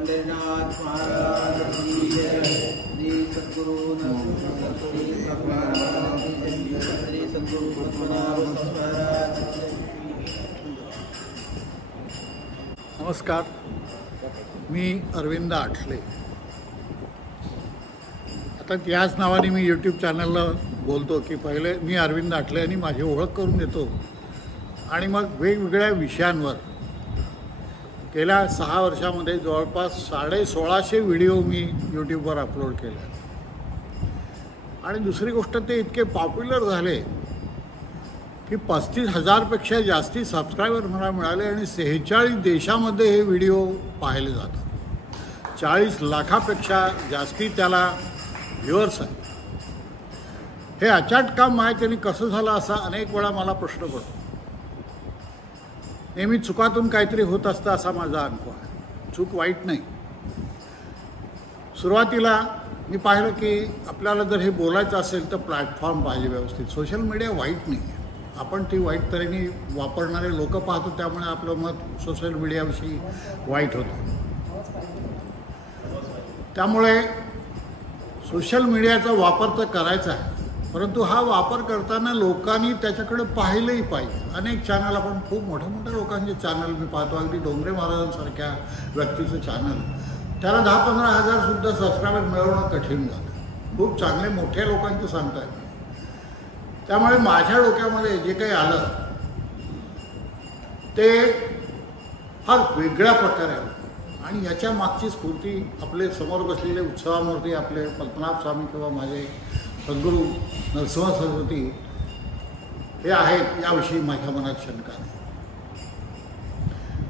पंडितनाथ महाराज की जय। श्री सद्गुरु श्री सद्गुरु पद्मनाभ महाराज। नमस्कार, मी अरविंद आठले। आता याच नावाने मी यूट्यूब चॅनलला बोलतो की पहिले मी अरविंद आठले आणि माझी ओळख करून देतो आणि मग वेगवेगळ्या विषयांवर गेल्या 6 वर्षामध्ये जवळपास 1650 व्हिडिओ मी यूट्यूबवर अपलोड केले। आणि दुसरी गोष्ट, ते इतके पॉप्युलर झाले की 35,000पेक्षा जास्ती सबस्क्रायबर मला मिळाले आणि 46 देशामध्ये हे व्हिडिओ पाहिले जातात। 40 लाखापेक्षा जास्ती त्याला व्ह्युअर्स आहेत। हे अचाट काम आहे, त्यांनी कसं झालं असा अनेक वेळा मला प्रश्न पडतो। नेहमी चुकातून काहीतरी होत असतं असा माझा अनुभव आहे। चूक वाईट नाही। सुरुवातीला मी पाहिलं की आपल्याला जर हे बोलायचं असेल तर प्लॅटफॉर्म पाहिजे व्यवस्थित। सोशल मीडिया वाईट नाही आहे, आपण ती वाईट तऱ्हेने वापरणारे लोक पाहतो, त्यामुळे आपलं मत सोशल मीडियाविषयी वाईट होतं। त्यामुळे सोशल मीडियाचा वापर तर करायचा आहे, परंतु हा वापर करताना लोकांनी त्याच्याकडे पाहिलंही पाहिजे। अनेक चॅनल, आपण खूप मोठ्या लोकांचे चॅनल मी पाहतो, अगदी डोंगरे महाराजांसारख्या व्यक्तीचं चॅनल, त्याला 10-15 हजारसुद्धा सबस्क्रायबर मिळवणं कठीण झालं। खूप चांगले मोठ्या लोकांचं सांगताय। त्यामुळे माझ्या डोक्यामध्ये जे काही आलं ते फार वेगळ्या प्रकारे आलं आणि याच्या मागची स्फूर्ती आपले समोर बसलेले उत्सवामूर्ती आपले पद्मनाभ स्वामी किंवा माझे सद्गुरू नरसिंह सरस्वती हे आहेत याविषयी माझ्या मनात शंका नाही।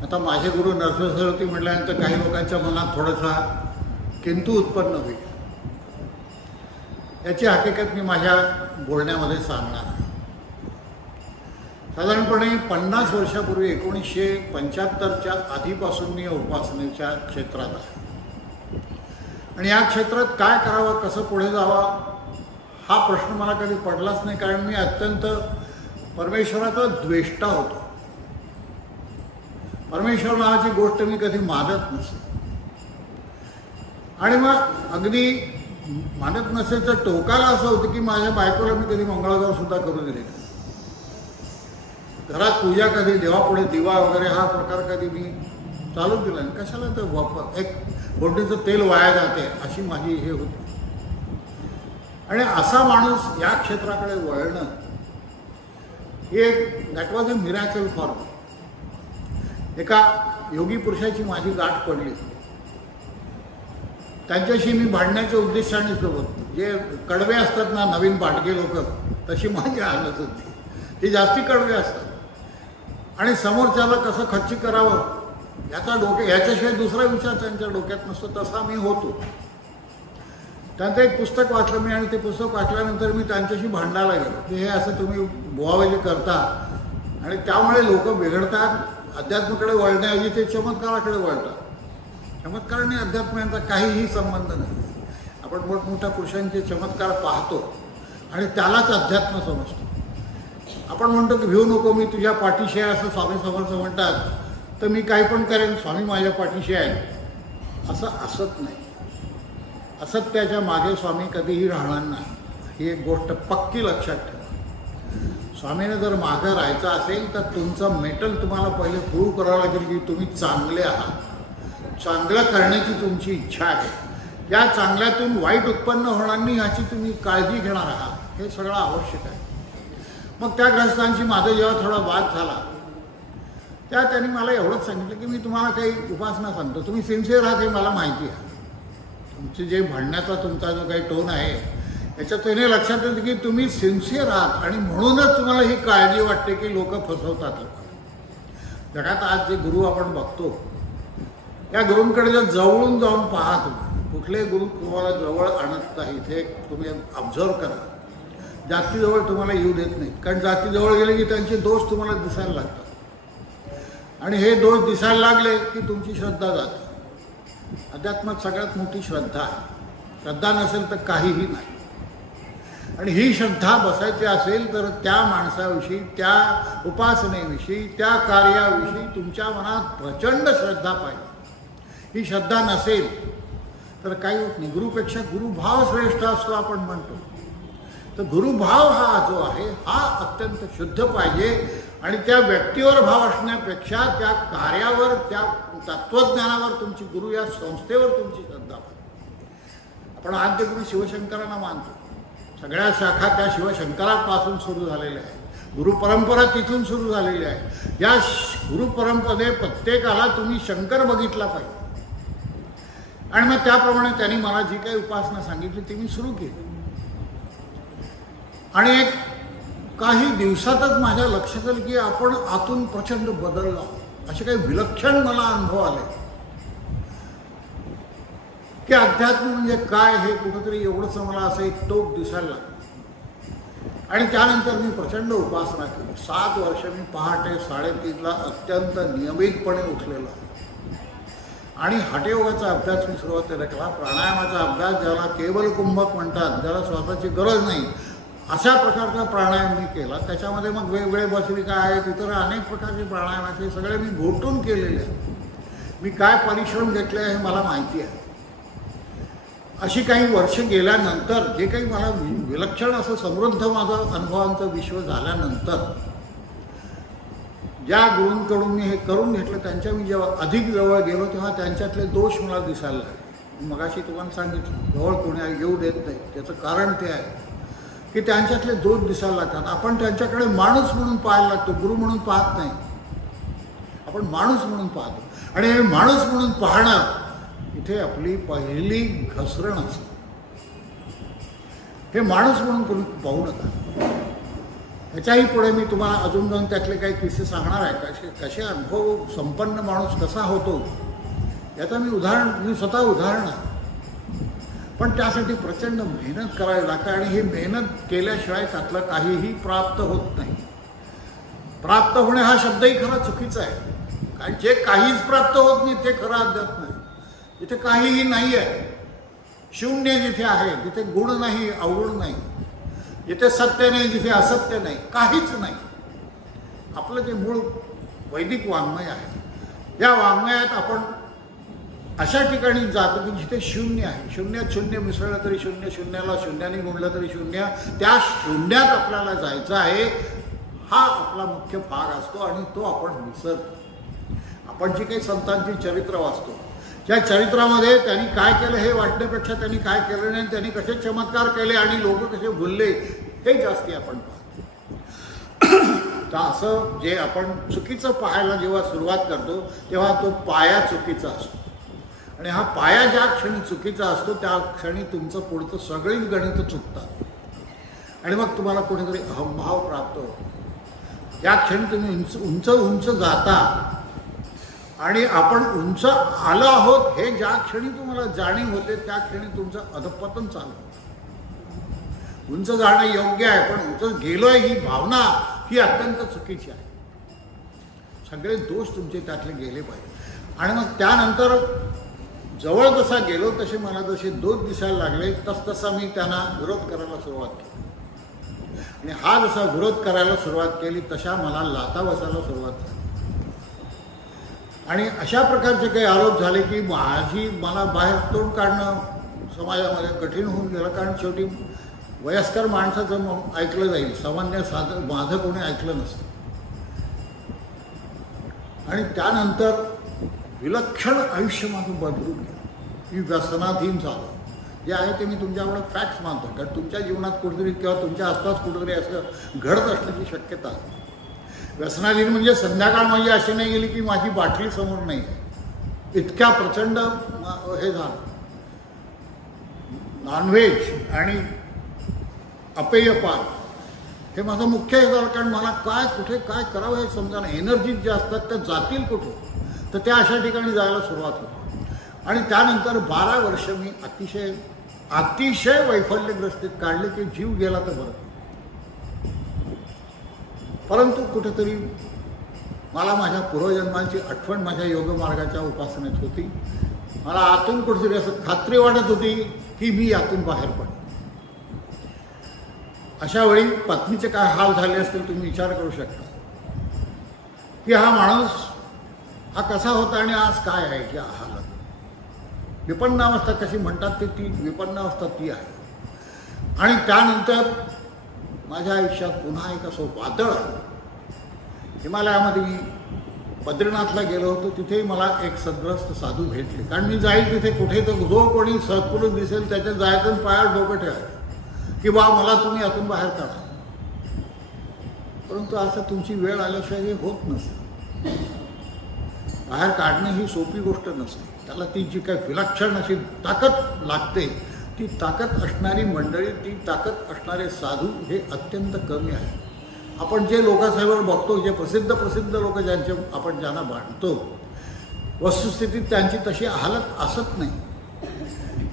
आता माझे गुरु नरसिंह सरस्वती म्हटल्यानंतर काही लोकांच्या मनात थोडासा किंतु उत्पन्न होईल। याची हकीकत मी माझ्या बोलण्यामध्ये सांगणार आहे। साधारणपणे 50 वर्षापूर्वी 1975च्या आधीपासून मी उपासनेच्या क्षेत्रात आहे आणि या क्षेत्रात काय करावं, कसं पुढे जावं हा प्रश्न मला कधी पडलाच नाही, कारण मी अत्यंत परमेश्वराचा द्वेष्टा होतो। परमेश्वर नावाची गोष्ट मी कधी मानत नसे आणि मग अगदी मानत नसेल तर टोकाला असं होतं की माझ्या बायकोला मी कधी मंगळागौर सुद्धा करू दिले नाही। घरात पूजा कधी, देवापुढे दिवा वगैरे हा प्रकार कधी मी चालू दिला नाही। कशाला तर वापर, एक बोटीचं तेल वाया जाते अशी माझी हे होती। आणि असा माणूस या क्षेत्राकडे वळणं हे एक that was a miracle for me. एका योगी पुरुषाची माझी गाठ पडली, त्यांच्याशी मी भांडण्याच्या उद्देशाने सोबत, जे कडवे असतात ना नवीन पाटके लोक, तशी माझी हालत होती। ते जास्ती कडवे असतात आणि समोरच्याला कसं खच्ची करावं याच्याशिवाय दुसरा विचार त्यांच्या डोक्यात नसतो, तसा मी होतो। त्यांचं एक पुस्तक वाचलं मी आणि ते पुस्तक वाचल्यानंतर मी त्यांच्याशी भांडायला गेलो की हे असं तुम्ही बोवावे करता आणि त्यामुळे लोक बिघडतात। अध्यात्माकडे वळण्याऐवजी ते चमत्काराकडे वळतात। चमत्कार आणि अध्यात्म यांचा काहीही संबंध नाही। आपण मोठमोठ्या पुरुषांचे चमत्कार पाहतो आणि त्यालाच अध्यात्म समजतो। आपण म्हणतो की भिवू नको, मी तुझ्या पाठीशी आहे असं स्वामी समर्थ म्हणतात, तर मी काही पण करेन, स्वामी माझ्या पाठीशी आहे असं असत नाही। असत्याच्या मागे स्वामी कधीही राहणार नाही, ही एक गोष्ट पक्की लक्षात ठेवा। स्वामीने जर मागं राहायचं असेल तर तुमचं मेटल तुम्हाला पहिले प्रूव्ह करावं लागेल की तुम्ही चांगले आहात, चांगलं करण्याची तुमची इच्छा आहे, या चांगल्यातून वाईट उत्पन्न होणार नाही ह्याची तुम्ही काळजी घेणार आहात, हे सगळं आवश्यक आहे। मग त्या ग्रस्तांशी माझा जेव्हा थोडा वाद झाला त्यांनी मला एवढंच सांगितलं की मी तुम्हाला काही उपासना सांगतो, तुम्ही सिन्सिअर आहात हे मला माहिती आहे। तुमची जे म्हणण्याचा तुमचा जो काही टोन आहे याच्यात त्याने लक्षात येतं की तुम्ही सिन्सिअर आहात आणि म्हणूनच तुम्हाला ही काळजी वाटते की लोक फसवतात। जगात आज जे गुरु आपण बघतो या गुरूंकडे जर जवळून जाऊन पाहा, तुम्ही कुठले गुरु तुम्हाला जवळ आणत नाहीत हे तुम्ही ऑब्झर्व करा। जास्ती जवळ तुम्हाला येऊ देत नाहीत, कारण जास्ती जवळ गेले की त्यांचे दोष तुम्हाला दिसायला लागतात आणि हे दोष दिसायला लागले की तुमची श्रद्धा जाते। अध्यात्मात सगळ्यात मोठी श्रद्धा आहे। श्रद्धा नसेल तर काहीही नाही आणि ही श्रद्धा बसायची असेल तर त्या माणसाविषयी, त्या उपासनेविषयी, त्या कार्याविषयी तुमच्या मनात प्रचंड श्रद्धा पाहिजे। ही श्रद्धा नसेल तर काही होत नाही. गुरुपेक्षा गुरुभाव श्रेष्ठ असतो आपण म्हणतो. तर गुरुभाव हा जो आहे हा अत्यंत शुद्ध पाहिजे आणि त्या व्यक्तीवर भाव असण्यापेक्षा त्या कार्यावर, त्या तत्वज्ञानावर तुमची, गुरु या संस्थेवर तुमची श्रद्धा पाहिजे. आपण आद्यगुरु शिवशंकरांना मानतो. सगळ्या शाखा त्या शिवशंकरापासून सुरू झालेल्या आहेत. गुरुपरंपरा तिथून सुरू झालेली आहे. या गुरुपरंपरेत प्रत्येकाला तुम्ही शंकर बघितला पाहिजे आणि मग त्याप्रमाणे त्यांनी मला जी काही उपासना सांगितली ती मी सुरू केली. आणि एक काही दिवसातच माझ्या लक्षात आलं की आपण आतून प्रचंड बदललो. असे काही विलक्षण मला अनुभव आले की अध्यात्म म्हणजे काय हे कुठंतरी एवढंच मला असं एक टोक दिसायला लागलं. आणि त्यानंतर मी प्रचंड उपासना केली. 7 वर्ष मी पहाटे 3:30ला अत्यंत नियमितपणे उठलेलो आहे. आणि हठयोगाचा अभ्यास मी सुरुवातीला केला. प्राणायामाचा अभ्यास, ज्याला केवल कुंभक म्हणतात, ज्याला स्वतःची गरज नाही, अशा प्रकारचा प्राणायाम मी केला. त्याच्यामध्ये मग वेगवेगळे भस्त्रिका आहेत, इतर अनेक प्रकारचे प्राणायाम आहेत, हे सगळे मी घोटून केलेले आहेत. मी काय परिश्रम घेतले हे मला माहिती आहे. अशी काही वर्ष गेल्यानंतर जे काही मला विलक्षण असं समृद्ध माझं अनुभवांचं विश्व झाल्यानंतर ज्या गुरूंकडून मी हे करून घेतलं त्यांच्या मी जेव्हा अधिक जवळ गेलो तेव्हा त्यांच्यातले दोष मला दिसायला लागले. मगाशी तुम्हाला सांगितलं जवळ कोणी येऊ देत नाही. त्याचं कारण ते आहे की त्यांच्यातले दोष दिसायला लागतात. आपण त्यांच्याकडे माणूस म्हणून पाहायला लागतो, गुरु म्हणून पाहत नाही. आपण माणूस म्हणून पाहतो आणि हे माणूस म्हणून पाहणं इथे आपली पहिली घसरण असते. हे माणूस म्हणून कोणी पाहू नका. ह्याच्याही पुढे मी तुम्हाला अजून जाऊन त्यातले काही किस्से सांगणार आहे. कसे अनुभव संपन्न माणूस कसा होतो याचं मी स्वतः उदाहरण आहे. पण त्यासाठी प्रचंड मेहनत करावी लागते आणि ही मेहनत केल्याशिवाय त्यातलं काहीही प्राप्त होत नाही. प्राप्त होणे हा शब्दही खरा चुकीचा आहे. कारण जे काहीच प्राप्त होत नाही ते खरं अध्यात्म नाही. जिथे काहीही नाही आहे, शून्य जिथे आहे, तिथे गुण नाही, अवगुण नाही, जिथे सत्य नाही, जिथे असत्य नाही, काहीच नाही. आपलं जे मूळ वैदिक वाङ्मय आहे, या वाङ्मयात आपण अशा ठिकाणी जातो की जिथे शून्य आहे. शून्यात शून्य मिसळलं तरी शून्य, शून्याला शून्याने गुणलं तरी शून्य. त्या शून्यात आपल्याला जायचं आहे. हा आपला मुख्य भाग असतो आणि तो आपण विसरतो. आपण जी काही संतांची चरित्र वाचतो, त्या चरित्रामध्ये त्यांनी काय केलं हे वाटण्यापेक्षा त्यांनी काय केलं नाही, त्यांनी कसे चमत्कार केले आणि लोक कसे भुलले हे जास्ती आपण पाहतो. तर असं जे आपण चुकीचं पाहायला जेव्हा सुरुवात करतो तेव्हा तो पाया चुकीचा असतो. आणि हा पाया ज्या क्षणी चुकीचा असतो त्या क्षणी तुमचं पुढचं सगळीच गणितं चुकतात आणि मग तुम्हाला कुठेतरी अहंभाव प्राप्त होतो. ज्या क्षणी तुम्ही उंच उंच जाता आणि आपण उंच आलो आहोत हे ज्या क्षणी तुम्हाला जाणीव होते त्या क्षणी तुमचं अधपतन चालू होतं. उंच जाणं योग्य आहे, पण उंच गेलोय ही भावना ही अत्यंत चुकीची आहे. सगळे दोष तुमचे त्यातले गेले पाहिजे. आणि मग त्यानंतर जवळ जसा गेलो तसे मला जसे दोष दिसायला लागले तसतसा मी त्यांना विरोध करायला सुरुवात केली. आणि हा जसा विरोध करायला सुरुवात केली तशा मला लाथा बसायला सुरुवात झाली. आणि अशा प्रकारचे काही आरोप झाले की मला बाहेर तोंड काढणं समाजामध्ये कठीण होऊन गेलं. कारण शेवटी वयस्कर माणसाचं ऐकलं जाईल, सामान्य साधं माझं कोणी ऐकलं नसतं. आणि त्यानंतर विलक्षण आयुष्य माझं बदलून गेलं. मी व्यसनाधीन झालो. जे आहे ते मी तुमच्याकडे फॅक्ट्स मानतो. कारण तुमच्या जीवनात कुठेतरी किंवा तुमच्या आसपास कुठेतरी असं घडत असण्याची शक्यता आहे. व्यसनाधीन म्हणजे संध्याकाळ माझी अशी नाही गेली की माझी बाटली समोर नाही. इतक्या प्रचंड हे झालं. नॉनव्हेज आणि अपेयपान हे माझं मुख्य हे झालं. कारण मला काय कुठे काय करावं हे समजा नाही. एनर्जी ज्या असतात त्या जातील कुठे, तर त्या अशा ठिकाणी जायला सुरुवात होती. आणि त्यानंतर 12 वर्ष मी अतिशय वैफल्यग्रस्तीत काढले की जीव गेला तर बरं. परंतु कुठेतरी मला माझ्या पूर्वजन्मांची आठवण माझ्या योगमार्गाच्या उपासनेत होती. मला आतून कुठेतरी असं खात्री वाटत होती की मी यातून बाहेर पडे. अशा वेळी पत्नीचे काय हाल झाले असतील तुम्ही विचार करू शकता की हा माणूस हा कसा होता आणि आज काय आहे की हालत. विपन्नावस्था कशी म्हणतात ती विपन्नावस्था ती आहे. आणि त्यानंतर माझ्या आयुष्यात पुन्हा एक असं वादळ आलं. हिमालयामध्ये मी बद्रीनाथला गेलो होतो. तिथेही मला एक सद्ग्रस्त साधू भेटले. कारण मी जाईल तिथे कुठे तर जो कोणी सत्पुरुष दिसेल त्याच्यात जायचं आणि पायावर डोकं ठेवायचं की बा मला तुम्ही यातून बाहेर काढा. परंतु असं तुमची वेळ आल्याशिवाय हे होत नसतं. बाहेर काढणं ही सोपी गोष्ट नसते. त्याला ती जी काही विलक्षण अशी ताकद लागते, ती ताकद असणारी मंडळी, ती ताकद असणारे साधू हे अत्यंत कमी आहे. आपण जे लोकांसमोर बघतो, जे प्रसिद्ध लोक आपण ज्यांना मानतो, वस्तुस्थितीत त्यांची तशी हालत असत नाही.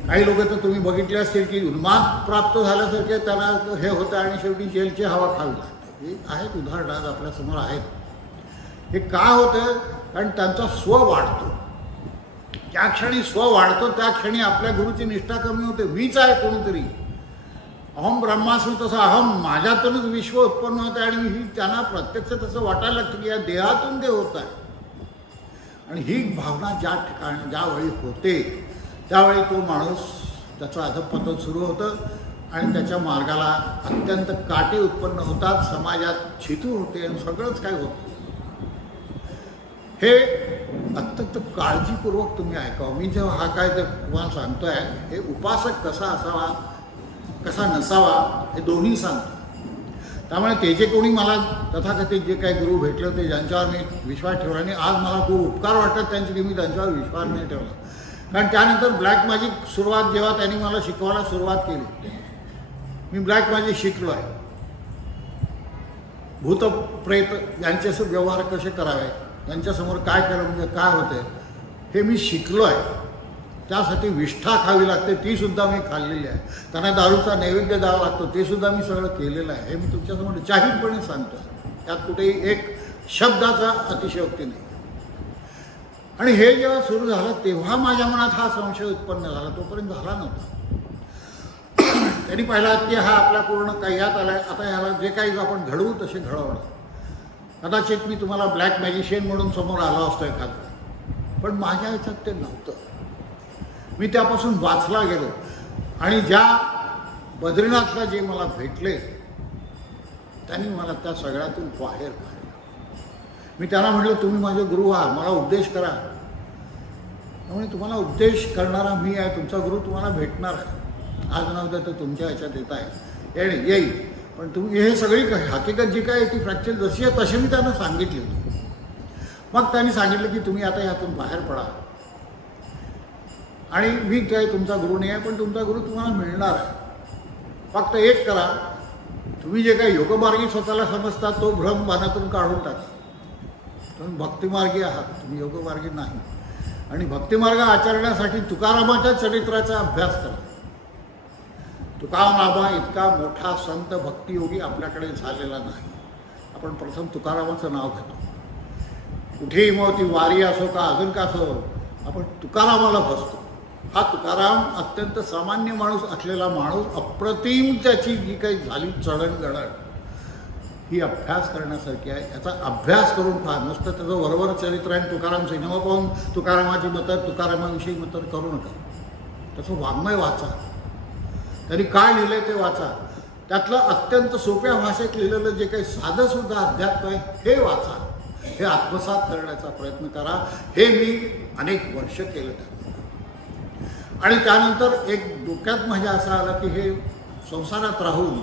काही लोक तर तुम्ही बघितले असतील की उन्माद प्राप्त झाल्यासारखे त्यांना हे होतं आणि शेवटी जेलची हवा खावी लागते. हे आहेत उदाहरणं आज आपल्यासमोर आहेत. हे का होतं? कारण त्यांचा स्व वाढतो. ज्या क्षणी स्व वाढतो त्या क्षणी आपल्या गुरुची निष्ठा कमी होते. मीच आहे कोणीतरी, अहम ब्रह्मास्मी, तसं अहम माझ्यातूनच विश्व उत्पन्न होतं आणि ही त्यांना प्रत्यक्ष तसं वाटायला लागतं की या देहातून ते होत आहे. आणि ही भावना ज्या ठिकाणी ज्यावेळी होते त्यावेळी तो माणूस त्याचं अधःपतन सुरू होतं आणि त्याच्या मार्गाला अत्यंत काटे उत्पन्न होतात, समाजात छितू होते आणि सगळंच काय होतं. हे अत्यंत काळजीपूर्वक तुम्ही ऐकावं. मी जेव्हा हा काय ते तुम्हाला सांगतोय, हे उपासक कसा असावा कसा नसावा हे दोन्ही सांगतो. त्यामुळे ते जे कोणी मला तथाकथित जे काही गुरु भेटले होते, ज्यांच्यावर मी विश्वास ठेवला आणि आज मला खूप उपकार वाटतात त्यांचे की मी त्यांच्यावर विश्वास नाही ठेवला. कारण त्यानंतर ब्लॅक मॅजिक सुरुवात जेव्हा त्यांनी मला शिकवायला सुरुवात केली, मी ब्लॅक मॅजिक शिकलो आहे. भूत प्रेत यांच्याशी व्यवहार कसे करावे, यांच्यासमोर काय केलं म्हणजे काय होते हे मी शिकलो आहे. त्यासाठी विष्ठा खावी लागते, ती सुद्धा मी खाल्लेली आहे. त्यांना दारूचा नैवेद्य द्यावा लागतो, ते सुद्धा मी सगळं केलेलं आहे. हे मी तुमच्यासमोर जाहीरपणे सांगतो. त्यात कुठेही एक शब्दाचा अतिशयोक्ती नाही. आणि हे जेव्हा सुरू झालं तेव्हा माझ्या मनात हा संशय उत्पन्न झाला, तोपर्यंत झाला नव्हता. त्यांनी पाहिला की हा आपल्या पूर्ण कह्यात आलाय, आता ह्याला जे काही आपण घडवू तसे घडवणं. कदाचित मी तुम्हाला ब्लॅक मॅजिशियन म्हणून समोर आलो असतो एखादा, पण माझ्या ह्याच्यात ते नव्हतं. मी त्यापासून वाचला गेलो आणि ज्या बद्रीनाथला जे मला भेटले त्यांनी मला त्या सगळ्यातून बाहेर काढलं. मी त्यांना म्हटलं तुम्ही माझे गुरु आहात, मला उपदेश करा. त्यामुळे तुम्हाला उपदेश करणारा मी आहे, तुमचा गुरु तुम्हाला भेटणार आहे. आज नव्हतं तर तुमच्या ह्याच्यात येत आहे, येईल. पण तुम्ही हे सगळी हकीकत जी काय ती फ्रॅक्चर जशी आहे तशी मी त्यांना सांगितली होती. मग त्यांनी सांगितलं की तुम्ही आता यातून बाहेर पडा आणि मी काय तुमचा गुरु नाही आहे, पण तुमचा गुरु तुम्हाला मिळणार आहे. फक्त एक करा, तुम्ही जे काही योगमार्गी स्वतःला समजता तो भ्रम मनातून काढून टाका. तुम्ही भक्तिमार्गी आहात, तुम्ही योगमार्गी नाही. आणि भक्तिमार्ग आचरण्यासाठी तुकारामाच्या चरित्राचा अभ्यास करा. तुकारामा इतका मोठा संत भक्तियोगी आपल्याकडे झालेला नाही. आपण प्रथम तुकारामाचं नाव घेतो. कुठेही मग ती वारी असो का अजून का असो, आपण तुकारामाला बसतो. हा तुकाराम अत्यंत सामान्य माणूस असलेला माणूस, अप्रतिम त्याची जी काही झाली चढणगढण ही अभ्यास करण्यासारखी आहे. याचा अभ्यास करून पहा. नुसतं त्याचं वरवर चरित्र आणि तुकाराम सिनेमा पाहून तुकारामाची मतं, तुकारामाविषयी मतं करू नका. त्याचं वाङ्मय वाचा, त्यांनी काय लिहिलंय ते वाचा. त्यातलं अत्यंत सोप्या भाषेत लिहिलेलं जे काही साधंसुद्धा अध्यात्म आहे हे वाचा. हे आत्मसात करण्याचा प्रयत्न करा. हे मी अनेक वर्ष केलं त्यात. आणि त्यानंतर एक डोक्यात माझ्या असं आलं की हे संसारात राहून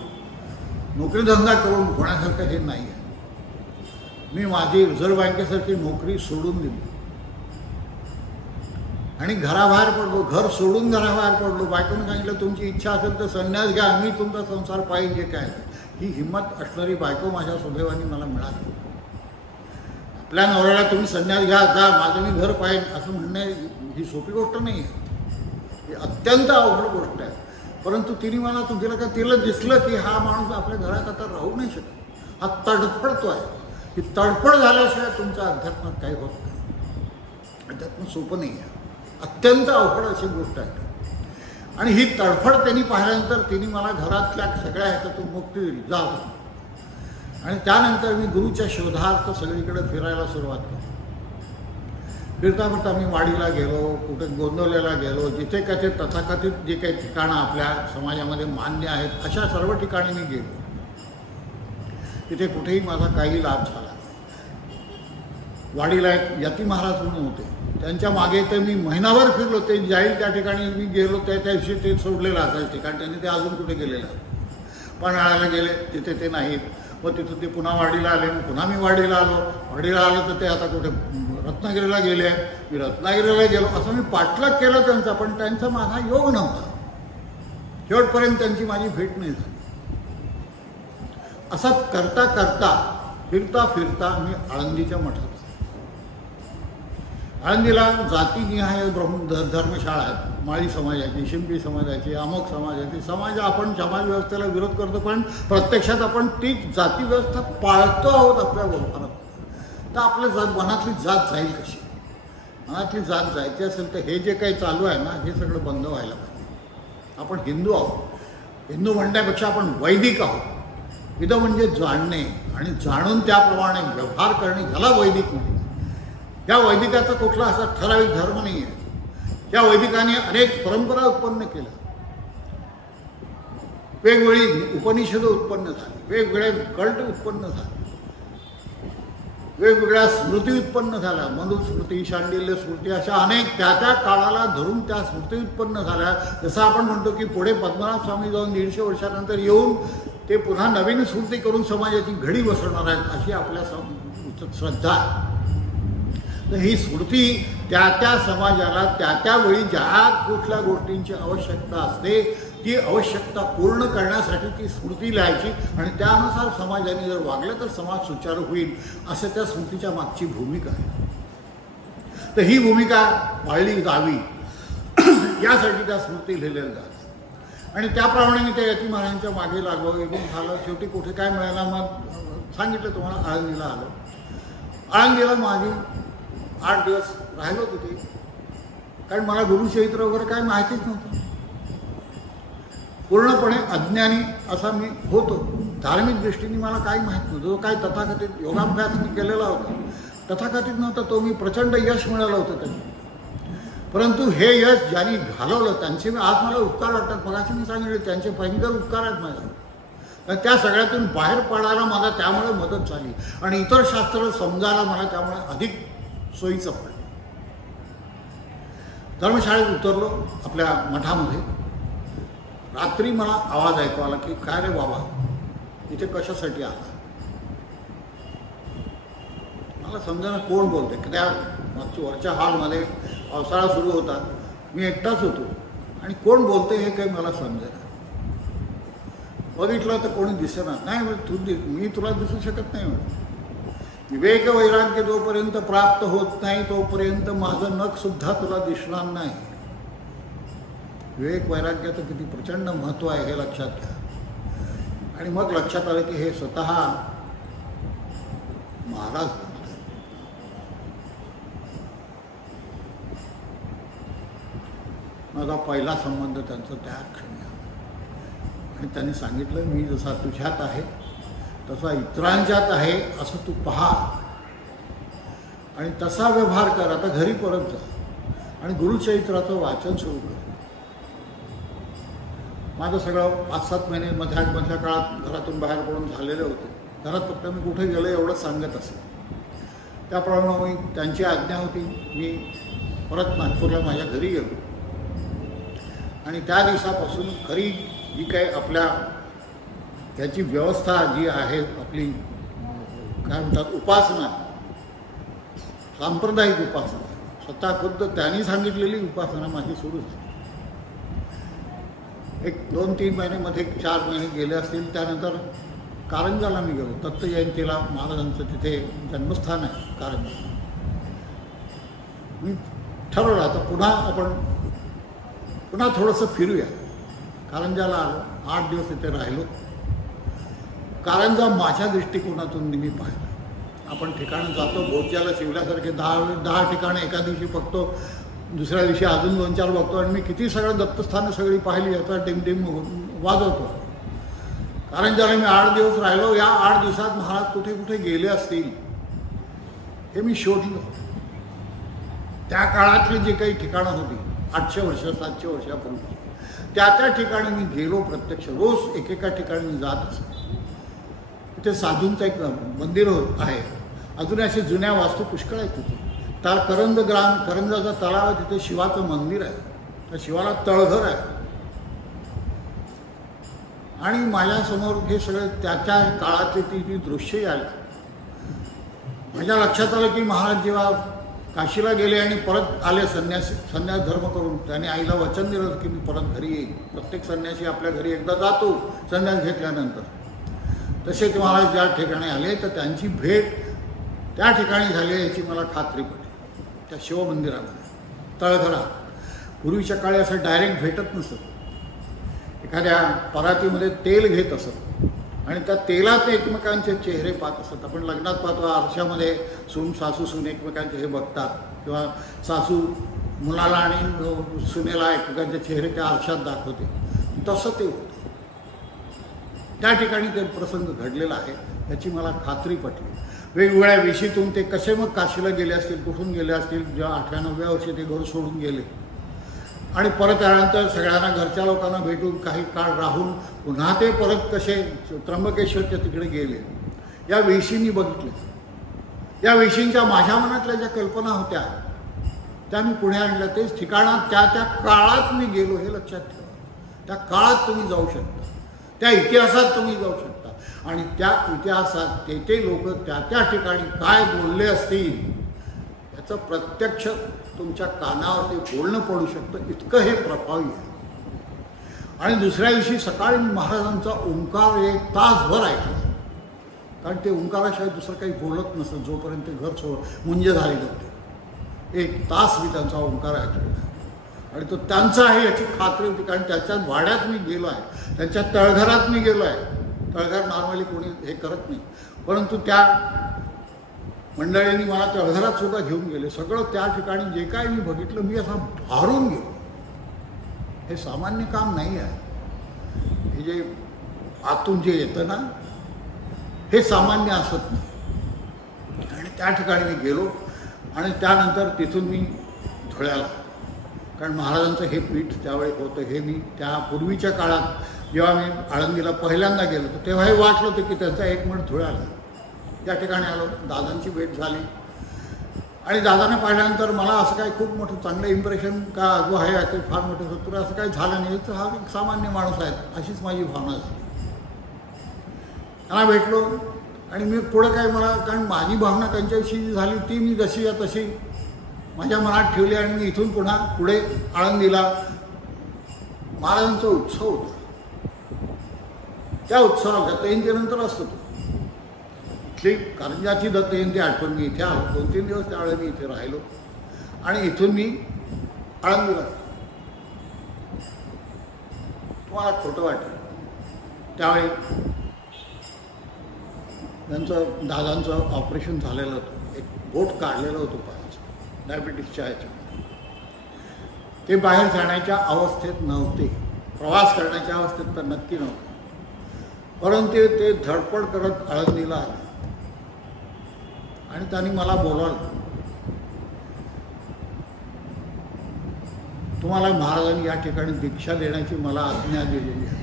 नोकरीधंदा करून होण्यासारखं हे नाही आहे. मी माझी रिझर्व्ह बँकेसारखी नोकरी सोडून दिली आणि घराबाहेर पडलो. घर सोडून घराबाहेर पडलो. बायकोने सांगितलं तुमची इच्छा असेल तर संन्यास घ्या, मी तुमचा संसार पाहिजे काय. ही हिंमत असणारी बायको माझ्या सुदैवाने मला मिळाली. आपल्या नवऱ्याला तुम्ही संन्यास घ्या, जा, माझं मी घर पाहिजे असं म्हणणे ही सोपी गोष्ट नाही आहे. ही अत्यंत अवघड गोष्ट आहे. परंतु तिने मला तिला दिसलं की हा माणूस आपल्या घरात आता राहू नाही शकत, हा तडफडतो आहे. ही तडफड झाल्याशिवाय तुमच्या अध्यात्मात काही होत नाही. अध्यात्म सोपं नाही आहे, अत्यंत अवघड अशी गोष्ट आहे. आणि ही तडफड त्यांनी पाहिल्यानंतर तिने मला घरातल्या सगळ्या ह्याच्यातून मुक्ती दिली, जा. आणि त्यानंतर मी गुरुच्या शोधार्थ सगळीकडे फिरायला सुरुवात केली. फिरता फिरता मी वाडीला गेलो, कुठे गोंदवलेला गेलो, जिथे काय ते तथाकथित जे काही ठिकाणं आपल्या समाजामध्ये मान्य आहेत अशा सर्व ठिकाणी मी गेलो. तिथे कुठेही माझा काही लाभ झाला. वाडीला एक यती महाराज म्हणून होते, त्यांच्या मागे तर मी महिनाभर फिरलो. ते जाईल त्या ठिकाणी मी गेलो त्या दिवशी ते सोडलेलं असायचं ठिकाण, त्यांनी ते अजून कुठे गेलेलं. पन्हाळ्याला गेले तिथे ते नाहीत, मग तिथं ते पुन्हा वाडीला आले, मग पुन्हा मी वाडीला आलो तर ते आता कुठे रत्नागिरीला गेले, मी रत्नागिरीला गेलो. असं मी पाठलाग केला त्यांचा, पण त्यांचा माझा योग नव्हता. शेवटपर्यंत त्यांची माझी भेट नाही झाली. असं करता करता फिरता फिरता मी आळंदीच्या मठात. आळंदीला जातीनिहाय धर्मशाळा आहेत, माळी समाजाची, शिंपी समाजाची, अमुक समाजाची. आपण समाज व्यवस्थेला विरोध करतो, पण प्रत्यक्षात आपण ती जाती व्यवस्था पाळतो आहोत आपल्या व्यवहारात. तर आपल्या मनातली जात जाईल कशी? मनातली जात जायची असेल तर हे जे काही चालू आहे ना, हे सगळं बंद व्हायला पाहिजे. आपण हिंदू आहोत. हिंदू म्हणण्यापेक्षा आपण वैदिक आहोत. हिंदू म्हणजे जाणणे आणि जाणून त्याप्रमाणे व्यवहार करणे, ह्याला वैदिक म्हणतात. या वैदिकाचा कुठला असा ठराविक धर्म नाही आहे. या वैदिकाने अनेक परंपरा उत्पन्न केल्या, वेगवेगळी उपनिषदं उत्पन्न झाली, वेगवेगळे कल्ट उत्पन्न झाले, वेगवेगळ्या स्मृती उत्पन्न झाल्या. मनुस्मृती, शांडिल्य स्मृती अशा अनेक त्या त्या काळाला धरून त्या स्मृती उत्पन्न झाल्या. जसं आपण म्हणतो की पुढे पद्मनाभ स्वामी जाऊन 150 वर्षानंतर येऊन ते पुन्हा नवीन स्मृती करून समाजाची घडी बसवणार आहेत, अशी आपल्या श्रद्धा आहे. तर ही स्मृती त्या त्या समाजाला त्या त्यावेळी ज्या कुठल्या गोष्टींची आवश्यकता असते ती आवश्यकता पूर्ण करण्यासाठी ती स्मृती लिहायची आणि त्यानुसार समाजाने जर वागलं तर समाज सुचारू होईल, असं त्या स्मृतीच्या मागची भूमिका आहे. तर ही भूमिका पाळली जावी यासाठी त्या स्मृती लिहिलेल्या जातात. आणि त्याप्रमाणे मी त्या यती महाराजांच्या मागे लागलो. एकदम झालं, शेवटी कुठे काय मिळालं, मग सांगितलं तुम्हाला आळंदीला आलो. आळंदीला माझी 8 दिवस राहिलो तिथे, कारण मला गुरुचरित्र वगैरे काय माहितीच नव्हतं. पूर्णपणे अज्ञानी असा मी होतो. धार्मिक दृष्टीने मला काही माहीत नव्हतं. जो काही तथाकथित योगाभ्यास मी केलेला होता, तथाकथित नव्हता तो, मी प्रचंड यश मिळालं होतं त्याच्यात. परंतु हे यश ज्यांनी घालवलं त्यांचे आज मला उपकार वाटतात. मगाशी मी सांगितले त्यांचे भयंकर उपकार आहेत माझ्यावर. त्या सगळ्यातून बाहेर पडायला मला त्यामुळे मदत झाली आणि इतर शास्त्र समजायला मला त्यामुळे अधिक सोयीचं पडलं. धर्मशाळेत उतरलो आपल्या मठामध्ये. रात्री मला आवाज ऐकू आला की काय रे बाबा इथे कशासाठी आला. मला समजा कोण बोलते की त्या मागच्या वरच्या हॉलमध्ये पावसाळा सुरू होता, मी एकटाच होतो आणि कोण बोलते हे काही मला समजेना. बघितलं तर कोणी दिसेना. नाही मी तुला दिसू शकत नाही म्हणून. विवेक वैराग्य जोपर्यंत प्राप्त होत नाही तोपर्यंत माझं नख सुद्धा तुला दिसणार नाही. विवेक वैराग्याचं किती प्रचंड महत्त्व आहे हे लक्षात घ्या. आणि मग लक्षात आलं की हे स्वतः महाराज बोलतात. माझा पहिला संबंध त्यांचा त्या क्षणी आला आणि त्यांनी सांगितलं मी जसा तुझ्यात आहे तसा इतरांच्यात आहे असं तू पहा आणि तसा व्यवहार कर. आता घरी परत जा आणि गुरुचरित्राचं वाचन सुरू कर. माझं सगळं 5-7 महिने मधल्या काळात घरातून बाहेर पडून झालेले होते. घरात फक्त मी कुठे गेलो एवढं सांगत असे. त्याप्रमाणे मी त्यांची आज्ञा होती. मी परत नागपूरला माझ्या घरी गेलो आणि त्या दिवसापासून खरी जी काही आपल्या याची व्यवस्था जी आहे आपली काय म्हणतात उपासना, सांप्रदायिक उपासना, स्वतः खुद्द त्यांनी सांगितलेली उपासना माझी सुरू झाली. एक 2-3 महिन्यामध्ये 4 महिने गेले असतील. त्यानंतर कारंजाला मी गेलो. दत्त जयंतीला महाराजांचं तिथे जन्मस्थान आहे कारंजा. मी ठरवलं आता पुन्हा थोडंसं फिरूया. कारंजाला आलो. 8 दिवस तिथे राहिलो. कारंजा माझ्या दृष्टिकोनातून मी पाहिलं. आपण ठिकाणं जातो भोज्याला शिवल्यासारखे 10 ठिकाणं एका दिवशी बघतो, दुसऱ्या दिवशी अजून 2-4 बघतो आणि मी किती सगळं दत्तस्थानं सगळी पाहिली याचा टिमटिम वाजवतो. कारंजाला मी 8 दिवस राहिलो. या 8 दिवसात महाराज कुठे कुठे गेले असतील हे मी शोधलं. त्या काळातली जी काही ठिकाणं होती 800 वर्ष 700 वर्षापूर्वी त्या ठिकाणी मी गेलो प्रत्यक्ष. रोज एकेका ठिकाणी मी जात असतो. तिथे साधूंचं एक मंदिर आहे. अजून असे जुन्या वास्तू पुष्कळ आहेत तिथे. करंजाचा तलाव आहे, तिथे शिवाचं मंदिर आहे. त्या शिवाला तळघर आहे. आणि माझ्यासमोर हे सगळे त्याच्या काळातले ती दृश्यही आली. माझ्या लक्षात आलं की महाराज जेव्हा काशीला गेले आणि परत आले संन्यास धर्म करून, त्याने आईला वचन दिलं की मी परत घरी येईन. प्रत्येक संन्यासी आपल्या घरी एकदा जातो संन्यास घेतल्यानंतर. तसे ते महाराज ज्या ठिकाणी आले तर त्यांची भेट त्या ठिकाणी झाली याची मला खात्री पडली. त्या शिवमंदिरामध्ये तळघरात पूर्वीच्या काळी असं डायरेक्ट भेटत नसत. एखाद्या परातीमध्ये तेल घेत असत आणि त्या तेलात एकमेकांचे चेहरे पाहत असत. आपण लग्नात पाहतो आरशामध्ये सासू सून एकमेकांचे हे बघतात, किंवा सासू मुलाला आणि सुनेला एकमेकांचे चेहरे त्या आरशात दाखवते. तसं ते होतं. त्या ठिकाणी ते प्रसंग घडलेला आहे याची मला खात्री पटली. वेगवेगळ्या विशीतून ते कसे मग काशीला गेले असतील, कुठून गेले असतील, जेव्हा 8व्या 9व्या वर्षी ते घर सोडून गेले आणि परत त्यानंतर सगळ्यांना घरच्या लोकांना भेटून काही काळ राहून पुन्हा ते परत कसे त्र्यंबकेश्वरच्या तिकडे गेले, या वेशींनी बघितले. या वेशींच्या माझ्या मनातल्या ज्या कल्पना होत्या त्या मी पुढे आणल्या. तेच ठिकाणात त्या काळात मी गेलो हे लक्षात ठेवा. त्या काळात तुम्ही जाऊ शकता, त्या इतिहासात तुम्ही जाऊ शकता आणि त्या इतिहासात ते लोक त्या ठिकाणी काय बोलले असतील याचं प्रत्यक्ष तुमच्या कानावरती बोलणं पडू शकतं. इतकं हे प्रभावी आहे. आणि दुसऱ्या दिवशी सकाळी महाराजांचा ओंकार 1 तासभर ऐकला. कारण ते ओंकाराशिवाय दुसरं काही बोलत नसत जोपर्यंत घर मुंज झाले नव्हते. 1 तास मी त्यांचा ओंकार ऐकलेला आहे आणि तो त्यांचा आहे याची खात्री होती. कारण त्याच्या वाड्यात मी गेलो आहे, त्यांच्या तळघरात मी गेलो आहे. तळघर नॉर्मली कोणी हे करत नाही, परंतु त्या मंडळींनी मला तळघरात सुद्धा घेऊन गेले. सगळं त्या ठिकाणी जे काय मी बघितलं मी असा भारून गेलो. हे सामान्य काम नाही आहे. हे जे आतून जे येतं ना हे सामान्य असत नाही. आणि त्या ठिकाणी मी गेलो आणि त्यानंतर तिथून मी धुळ्याला, कारण महाराजांचं हे पीठ त्यावेळी होतं. हे मी त्या पूर्वीच्या काळात जेव्हा मी आळंदीला पहिल्यांदा गेलो होतो तेव्हा हे वाटलं होतं की त्यांचा 1 मिनिट धुळ्याला. त्या ठिकाणी आलो, दादांची भेट झाली आणि दादाने पाहिल्यानंतर मला असं काही खूप मोठं चांगलं इम्प्रेशन का जो आहे ते फार मोठं होतं, तर असं काही झालं नाही. तर हा एक सामान्य माणूस आहे अशीच माझी भावना झाली. त्यांना भेटलो आणि मी पुढं काय मला, कारण माझी भावना त्यांच्याविषयी झाली ती मी जशी आहे तशी माझ्या मनात ठेवली आणि मी इथून पुढे आळंदीला महाराजांचा उत्सव होता. त्या उत्सवात दत्तजयंतीनंतर असतो तो. इथली कारंजाची दत्तजयंती आठवण मी इथे आलो. 2-3 दिवस त्यावेळी मी इथे राहिलो आणि इथून मी आळंदीला. तुम्हाला खोटं वाटेल, त्यावेळी त्यांचं दादांचं ऑपरेशन झालेलं होतं. एक बोट काढलेलं होतं पायाचं डायबिटीसच्या ह्याच्यामध्ये. ते बाहेर जाण्याच्या अवस्थेत नव्हते, प्रवास करण्याच्या अवस्थेत तर नक्की नव्हते. परंतु ते धडपड करत आळंदीला आले आणि त्यांनी मला बोलावलं. तुम्हाला महाराजांनी या ठिकाणी दीक्षा देण्याची मला आज्ञा दिलेली आहे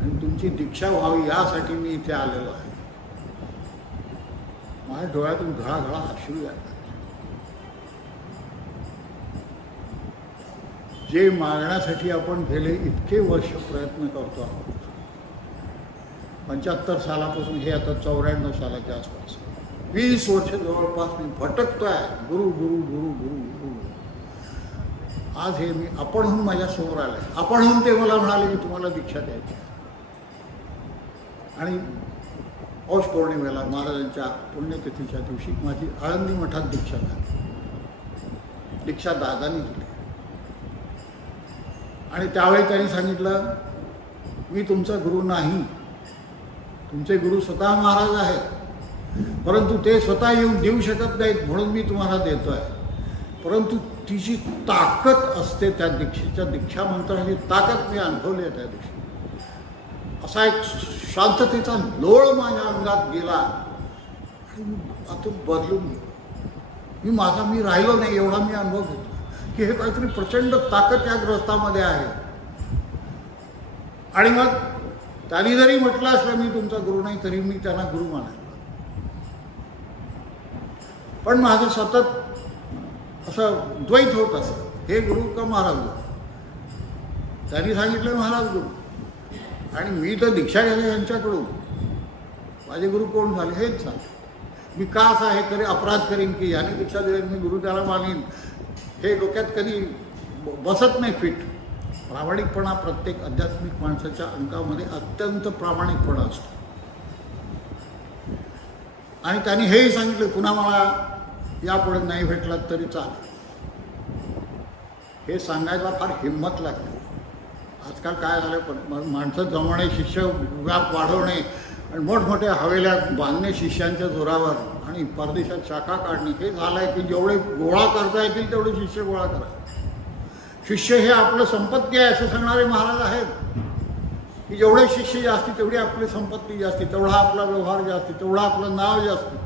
आणि तुमची दीक्षा व्हावी यासाठी मी इथे आलेलो आहे. माझ्या डोळ्यातून घळाघळा अश्रू आले. जे मागण्यासाठी आपण गेले इतके वर्ष प्रयत्न करतो आहोत. 75 सालापासून हे आता 94 सालाच्या आसपास 20 वर्ष जवळपास मी भटकतो आहे. गुरु गुरु गुरु गुरु गुरु. आज हे मी आपणहून माझ्या समोर आले. आपणहून ते मला म्हणाले की तुम्हाला दीक्षा द्यायची. आणि पौष पौर्णिमेला महाराजांच्या पुण्यतिथीच्या दिवशी माझी आळंदी मठात दीक्षा झाली. दीक्षा दादांनी दिली आणि त्यावेळी त्यांनी सांगितलं मी तुमचा गुरु नाही, तुमचे गुरु स्वतः महाराज आहेत, परंतु ते स्वतः येऊन देऊ शकत नाहीत म्हणून मी तुम्हाला देतो आहे. परंतु तिची ताकद असते त्या दीक्षेच्या, दीक्षा मंत्राची ताकद मी अनुभवली आहे त्या दिवशी. असा एक शांततेचा लोळ माझ्या अंगात गेला आणि आतून बदलून गेलो. मी राहिलो नाही एवढा मी अनुभव घेतला की हे काहीतरी प्रचंड ताकद त्या ग्रस्तामध्ये आहे. आणि मग त्यांनी जरी म्हटलं असलं मी तुमचा गुरु नाही तरी मी त्यांना गुरु मानायला. पण माझं सतत असं द्वैत होत असं, हे गुरु का महाराज गुरु. त्यांनी सांगितलं महाराज गुरु, आणि मी तर दीक्षा घेतली यांच्याकडून. माझे गुरु कोण झाले हेच सांग. मी का असा हे करे अपराध करीन की याने दीक्षा देईन मी गुरु त्याला मानीन, हे डोक्यात कधी बसत नाही फिट. प्रामाणिकपणा प्रत्येक आध्यात्मिक माणसाच्या अंगामध्ये अत्यंत प्रामाणिकपणा असतो. आणि त्यांनी हेही सांगितलं पुन्हा मला यापुढे नाही भेटलात तरी चालेल. हे सांगायला फार हिंमत लागते. आजकाल काय झालं, माणसं जमवणे, शिष्य व्याप वाढवणे आणि मोठमोठ्या हवेल्या बांधणे शिष्यांच्या जोरावर आणि परदेशात शाखा काढणे, हे झालं आहे की जेवढे गोळा करता येतील तेवढे शिष्य गोळा करा. शिष्य हे आपलं संपत्ती आहे असं सांगणारे महाराज आहेत की जेवढे शिष्य जास्ती तेवढी आपली संपत्ती जास्ती, तेवढा आपला व्यवहार जास्ती, तेवढा आपलं नाव जास्ती.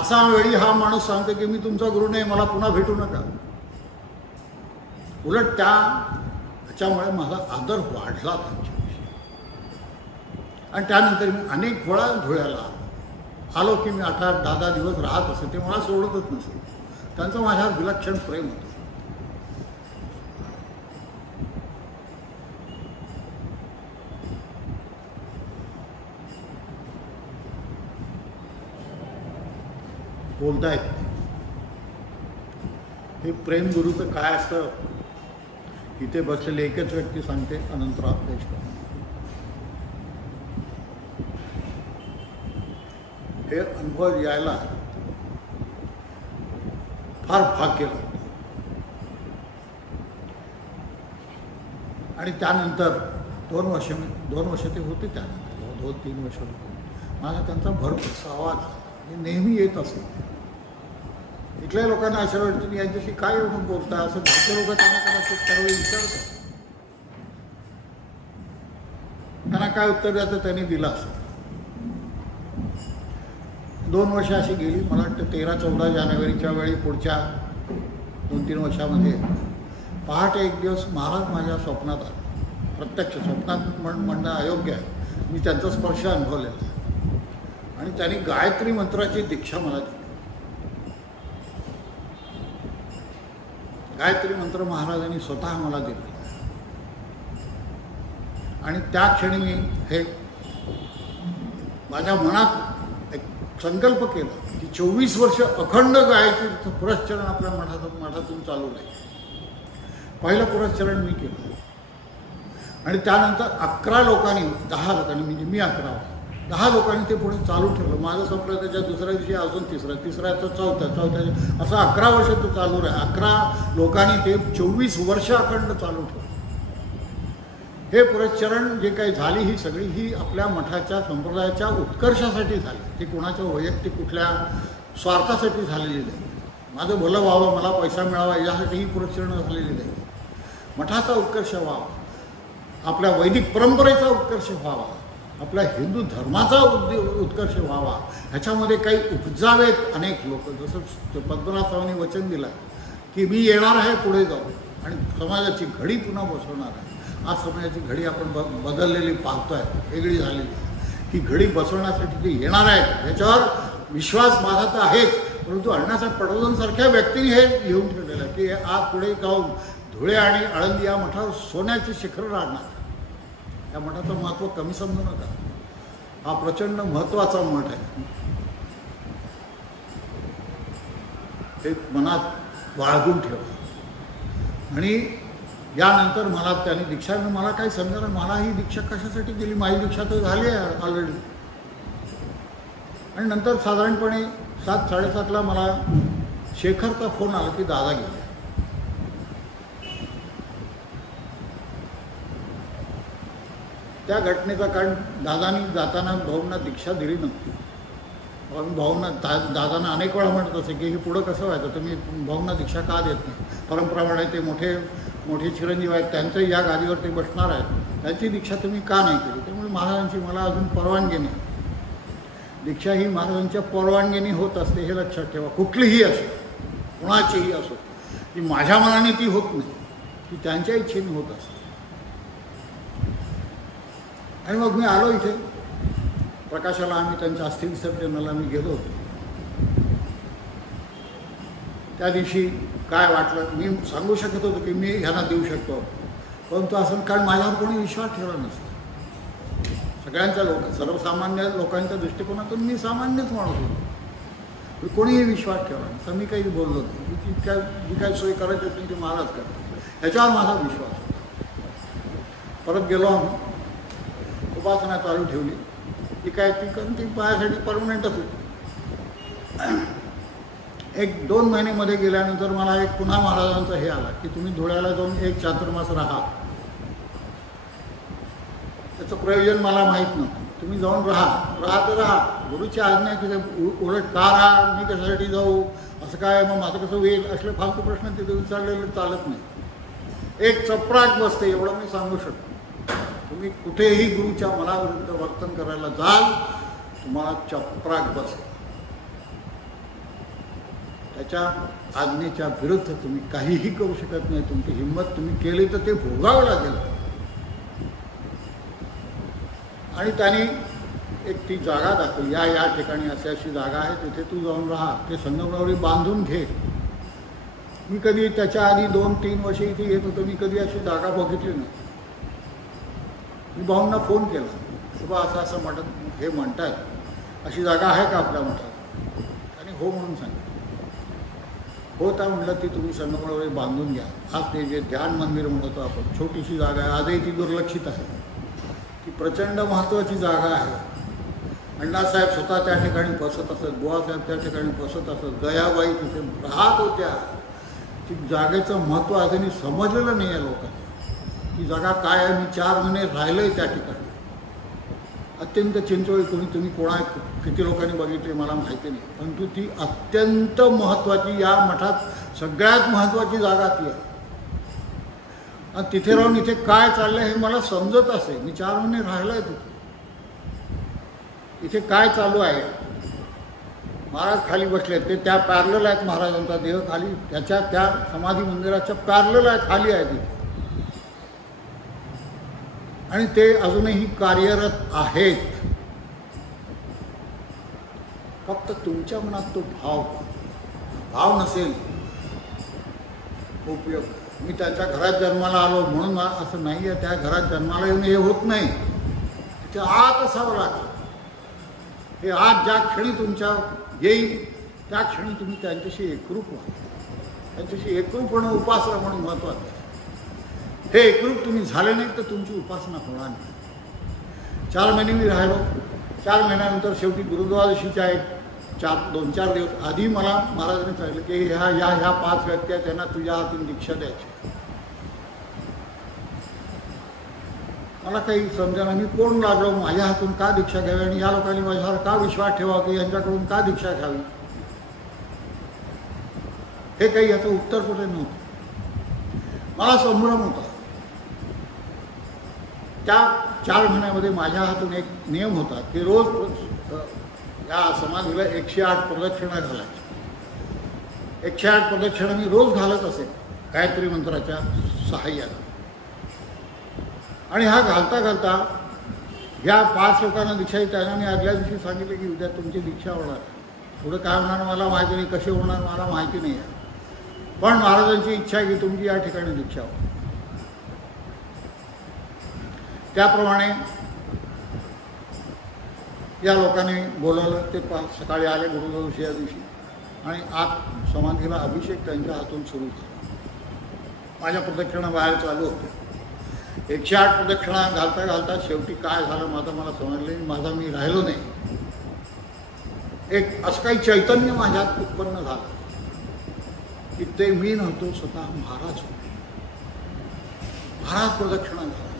असा वेळी हा माणूस सांगतो की मी तुमचा गुरु नाही, मला पुन्हा भेटू नका. उलट त्याच्यामुळे माझा आदर वाढला त्यांच्याविषयी. आणि त्यानंतर मी अनेक वेळा धुळ्याला आलो की मी 8-10 दिवस राहत असे. ते मला सोडतच नसे. त्यांचं माझ्यावर विलक्षण प्रेम होतं. बोलतायत हे प्रेम गुरुचं काय असतं. इथे बसलेले एकच व्यक्ती सांगते, अनंतराव देशपांडे. हे अनुभव यायला फार भाग्य लागतं. आणि त्यानंतर 2 वर्ष ते होते. त्यानंतर 2-3 वर्ष माझा त्यांचा भरपूर सहवास नेहमी येत असे. इथल्या लोकांना असं वाटतं की यांच्याशी काय एवढं बोलता, असं बाकी लोक त्यांना कदाचित त्यावेळी विचारतात. त्यांना काय उत्तर द्यायचं त्यांनी दिलं असं. 2 वर्ष अशी गेली. मला वाटतं 13-14 जानेवारीच्या वेळी पुढच्या 2-3 वर्षामध्ये पहाटे एक दिवस महाराज माझ्या स्वप्नात आले. प्रत्यक्ष स्वप्नात म्हणणं अयोग्य आहे, मी त्यांचा स्पर्श अनुभवलेला आहे. आणि त्यांनी गायत्री मंत्राची दीक्षा मला दिली. गायत्री मंत्र महाराजांनी स्वतः मला दिला. आणि त्या क्षणी मी हे माझ्या मनात एक संकल्प केला की 24 वर्ष अखंड गायत्री पुरस्चरण आपल्या मठातून चालू राहील. पहिलं पुरस्चरण मी केलं. आणि त्यानंतर 11 लोकांनी 10 लोकांनी म्हणजे मी 11 10 लोकांनी ते पुढे चालू ठेवलं. माझं संपलं त्याच्या दुसऱ्या दिवशी अजून तिसऱ्याचं चौथ्या असं 11 वर्ष ते चालू राहील. 11 लोकांनी ते 24 वर्ष अखंड चालू ठेवलं. हे पुरस्चरण जे काही झाली ही सगळी ही आपल्या मठाच्या संप्रदायाच्या उत्कर्षासाठी झाली. ती कोणाच्या वैयक्तिक कुठल्या स्वार्थासाठी झालेली नाही. माझं भलं व्हावं, मला पैसा मिळावा यासाठी ही पुरस्चरणं झालेली नाही. मठाचा उत्कर्ष व्हावा, आपल्या वैदिक परंपरेचा उत्कर्ष व्हावा, आपल्या हिंदू धर्माचा उत्कर्ष व्हावा, ह्याच्यामध्ये काही उपजावेत अनेक लोक. जसं पद्मनाभरावांनी वचन दिलं की मी येणार आहे पुढे जाऊन आणि समाजाची घडी पुन्हा बसवणार आहे. आज समाजाची घडी आपण बदललेली पाहतोय, वेगळी झालेली. ही घडी बसवण्यासाठी ते येणार आहेत याच्यावर विश्वास माझा तर आहेच. परंतु अण्णासाहेब पटवर्धनसारख्या व्यक्तीने हे लिहून ठेवलेलं आहे की आज पुढे जाऊन धुळे आणि आळंदी या मठावर सोन्याचे शिखर राहणार. या मठाचं महत्त्व कमी समजू नका. हा प्रचंड महत्त्वाचा मठ आहे. ते मनात बाळगून ठेवा. आणि यानंतर मला त्यांनी दीक्षा, मला काही समजलं मला ही दीक्षा कशासाठी दिली. माझी दीक्षा तर झाली आहे ऑलरेडी. आणि नंतर साधारणपणे 7-7:30ला मला शेखरचा फोन आला की दादा गेले. त्या घटनेचा कारण दादानी जाताना भाऊंना दीक्षा दिली नव्हती. भाऊंना दादांना अनेक वेळा म्हणत असे की हे पुढं कसं व्हायचं, तुम्ही भाऊंना दीक्षा का देत नाही. परंपराप्रमाणे ते मोठे चिरंजीव आहेत, त्यांचं या गादीवर ते बसणार आहेत, त्यांची दीक्षा तुम्ही का नाही केली. त्यामुळे महाराजांची मला अजून परवानगी नाही. दीक्षा ही महाराजांच्या परवानगीने होत असते हे लक्षात ठेवा, कुठलीही असेल. कोणाचीही असो, ती माझ्या मनाने ती होत नाही, ती त्यांच्या इच्छेने होत असते. आणि मग मी आलो इथे प्रकाशाला, आम्ही त्यांच्या अस्थि विसर्जनाला मी गेलो होतो. त्या दिवशी काय वाटलं, मी सांगू शकत होतो की मी ह्यांना देऊ शकतो, परंतु असं कारण माझ्यावर कोणी विश्वास ठेवला नसता. सगळ्यांच्या सर्वसामान्य लोकांच्या दृष्टिकोनातून मी सामान्यच माणूस होतो, कोणीही विश्वास ठेवला नसता. मी काही बोललो नाही, जी काय सोय करायची असेल ती महाराज करतात, ह्याच्यावर माझा विश्वास होता. परत गेलो आम्ही, उपासना चालू ठेवली. ती काय ती कारण ती माझ्यासाठी परमनंटच होती. 1-2 महिन्यामध्ये गेल्यानंतर मला एक पुन्हा महाराजांचा हे आला की तुम्ही धुळ्याला जाऊन 1 चातुर्मास राहा. त्याचं प्रयोजन मला माहीत नव्हतं. तुम्ही जाऊन राहा तर राहा, गुरुची आज्ञा तिथे, उलट का राहा, मी कशासाठी जाऊ, असं काय, मग माझं कसं होईल, असले फालतू प्रश्न तिथे विचारलेले चालत नाही. एक चपराक बसते एवढं मी सांगू शकतो. तुम्ही कुठेही गुरुच्या मनाविरुद्ध वर्तन करायला जाल, तुम्हाला चपराक बसेल. त्याच्या आज्ञेच्या विरुद्ध तुम्ही काहीही करू शकत नाही. तुमची हिंमत तुम्ही केली तर ते भोगावं लागेल. आणि त्यांनी एक ती जागा दाखवली, या ठिकाणी अशी जागा आहे, तिथे तू जाऊन राहा, ते संगमरवरी बांधून घे. मी कधी त्याच्या आधी 2-3 वर्ष इथे येत होतो, मी कधी अशी जागा बघितली नाही. मी भाऊंना फोन केला, बाबा असं म्हणत हे म्हणतात, अशी जागा आहे का आपल्या मठात? आणि हो म्हणून सांगितलं. हो त्या म्हटलं ती तुम्ही संगमरवरी बांधून घ्या. आज ते जे ध्यान मंदिर म्हणतो आपण, छोटीशी जागा आहे, आजही ती दुर्लक्षित आहे. ती प्रचंड महत्त्वाची जागा आहे. अण्णासाहेब स्वतः त्या ठिकाणी बसत असत, बुवासाहेब त्या ठिकाणी बसत असत, गयाबाई तिथे राहत होत्या. ती जागेचं महत्त्व अजूनही समजलेलं नाही आहे लोकांना. ती जागा काय आहे, मी 4 महिने राहिलो आहे त्या ठिकाणी. अत्यंत चिंचोळी, तुम्ही किती लोकांनी बघितली मला माहिती नाही, परंतु ती अत्यंत महत्त्वाची, या मठात सगळ्यात महत्त्वाची जागा ती आहे. आणि तिथे राहून इथे काय चाललं हे मला समजत असे. मी 4 महिने राहिलो आहे तिथे. इथे काय चालू आहे, महाराज खाली बसले, ते त्या पॅरलल आहेत, महाराजांचा देह खाली त्याच्या त्या समाधी मंदिराच्या पॅरलल आहे, खाली आहे तिथे. आणि ते अजूनही कार्यरत आहेत. फक्त तुमच्या मनात तो भाव नसेल, उपयोग. मी त्याच्या घरात जन्माला आलो म्हणून असं नाही आहे. त्या घरात जन्माला येऊन हे होत नाही, तिथे आत असावं लागतं. हे आत ज्या क्षणी तुमच्या येईल त्या क्षणी तुम्ही त्यांच्याशी एकरूप व्हा. त्यांच्याशी एकरूप होणं उपासना म्हणून महत्त्वाचं आहे. हे एकरूप तुम्ही झाले नाही तर तुमची उपासना होणार नाही. 4 महिने मी राहिलो. 4 महिन्यानंतर शेवटी गुरुद्वादशीच्या 2-4 दिवस आधी मला महाराजांनी सांगितलं की ह्या 5 व्यक्ती आहेत, त्यांना तुझ्या हातून दीक्षा द्यायची. मला काही समजेना, मी कोण लागलो, माझ्या हातून का दीक्षा घ्यावी आणि या लोकांनी माझ्यावर का विश्वास ठेवा की यांच्याकडून का दीक्षा घ्यावी, हे काही याचं उत्तर कुठे नव्हतं. मला संभ्रम होता. त्या 4 महिन्यामध्ये माझ्या हातून एक नियम होता की रोज या समाधीला 108 प्रदक्षिणा घालायच्या. 108 प्रदक्षिणा मी रोज घालत असे गायत्री मंत्राच्या सहाय्याने. आणि हा घालता ह्या 5 लोकांना दीक्षा त्यांना मी आदल्या दिवशी सांगितलं की उद्या तुमची दीक्षा होणार. पुढं काय होणार मला माहिती नाही, कसे होणार मला माहिती नाही आहे, पण महाराजांची इच्छा आहे की तुमची या ठिकाणी दीक्षा हो. त्याप्रमाणे या लोकांनी बोलवलं. ते सकाळी आले गुरुदिवशी या दिवशी आणि आत समाधीला अभिषेक त्यांच्या हातून सुरू झाला. माझ्या प्रदक्षिणा बाहेर चालू होत्या. 108 प्रदक्षिणा घालता शेवटी काय झालं मला समजलं. मी राहिलो नाही. एक असं काही चैतन्य माझ्यात उत्पन्न झालं की ते मी नव्हतो, स्वतः महाराज होते. महाराज प्रदक्षिणा झाला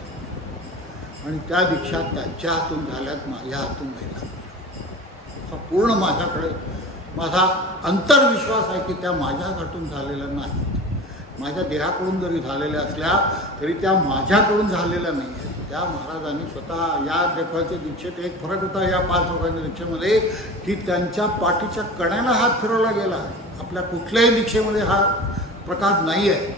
आणि त्या दीक्षा त्यांच्या हातून झाल्यात, माझ्या हातून नाही झाल्या. पूर्ण माझ्याकडे माझा अंतर्विश्वास आहे की त्या माझ्या हातून झालेल्या नाहीत. माझ्या देहाकडून जरी झालेल्या असल्या तरी त्या माझ्याकडून झालेल्या नाही आहेत. त्या महाराजांनी स्वतः या देखाच्या दीक्षेत एक फरक होता या 5 लोकांच्या दीक्षेमध्ये की त्यांच्या पाठीच्या कण्याला हात फिरवला गेला आहे. आपल्या कुठल्याही दीक्षेमध्ये हा प्रकार नाही आहे,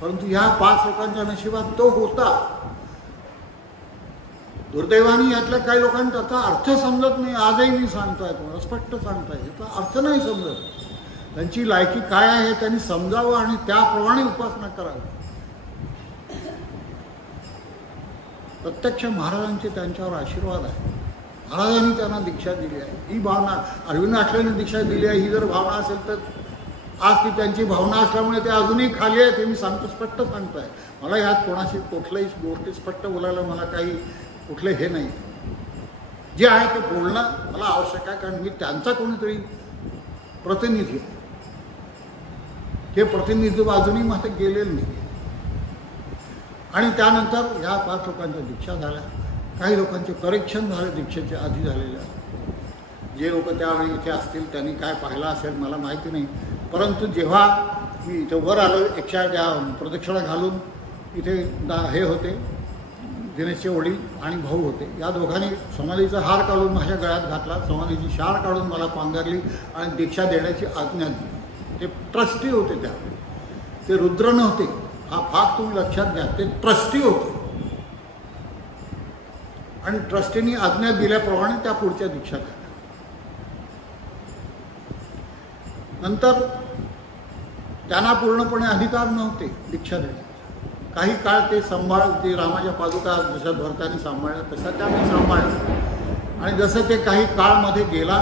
परंतु ह्या 5 लोकांच्या नशिबात तो होता. दुर्दैवाने यातल्या काही लोकांना त्याचा अर्थ समजत नाही. आजही मी सांगतोय, तुम्हाला स्पष्ट सांगताय, याचा अर्थ नाही समजत. त्यांची लायकी काय आहे हे त्यांनी समजावं आणि त्याप्रमाणे उपासना करावी. प्रत्यक्ष महाराजांचे त्यांच्यावर आशीर्वाद आहे. महाराजांनी त्यांना दीक्षा दिली आहे. ही भावना अरविंद आठवलेंनी दीक्षा दिली आहे, ही जर भावना असेल तर आज ती त्यांची भावना असल्यामुळे ते अजूनही खाली आहे. ते मी सांगतो, स्पष्ट सांगतोय. मला यात कोणाशी कुठल्याही गोष्टी स्पष्ट बोलायला मला काही कुठले हे नाही. जे आहे ते बोलणं मला आवश्यक आहे, कारण मी त्यांचा कोणीतरी प्रतिनिधी आहे. हे प्रतिनिधित्व अजूनही माझं गेलेलं नाही. आणि त्यानंतर ह्या 5 लोकांच्या दीक्षा झाल्या. काही लोकांचे करेक्शन झाले दीक्षेच्या आधी झालेल्या. जे लोक त्यावेळी इथे असतील त्यांनी काय पाहिलं असेल मला माहिती नाही, परंतु जेव्हा मी इथे वर आलो, 108 प्रदक्षिणा घालून इथे हे होते, दिनेशचे वडील आणि भाऊ होते. या दोघांनी समाधीचा हार काढून माझ्या गळ्यात घातला, समाधीची शार काढून मला पांघरली आणि दीक्षा देण्याची आज्ञा दिली. ते ट्रस्टी होते त्यावेळी, ते रुद्र नव्हते. हा भाग तुम्ही लक्षात घ्या, ते ट्रस्टी होते आणि ट्रस्टींनी आज्ञा दिल्याप्रमाणे त्या पुढच्या दीक्षा झाल्या. नंतर त्यांना पूर्णपणे अधिकार नव्हते दीक्षा द्यायचे. काही काळ ते ते रामाच्या पादुका जशा भरतानी सांभाळल्या तशा त्या मी सांभाळल्या. आणि जसं ते काही काळमध्ये गेला,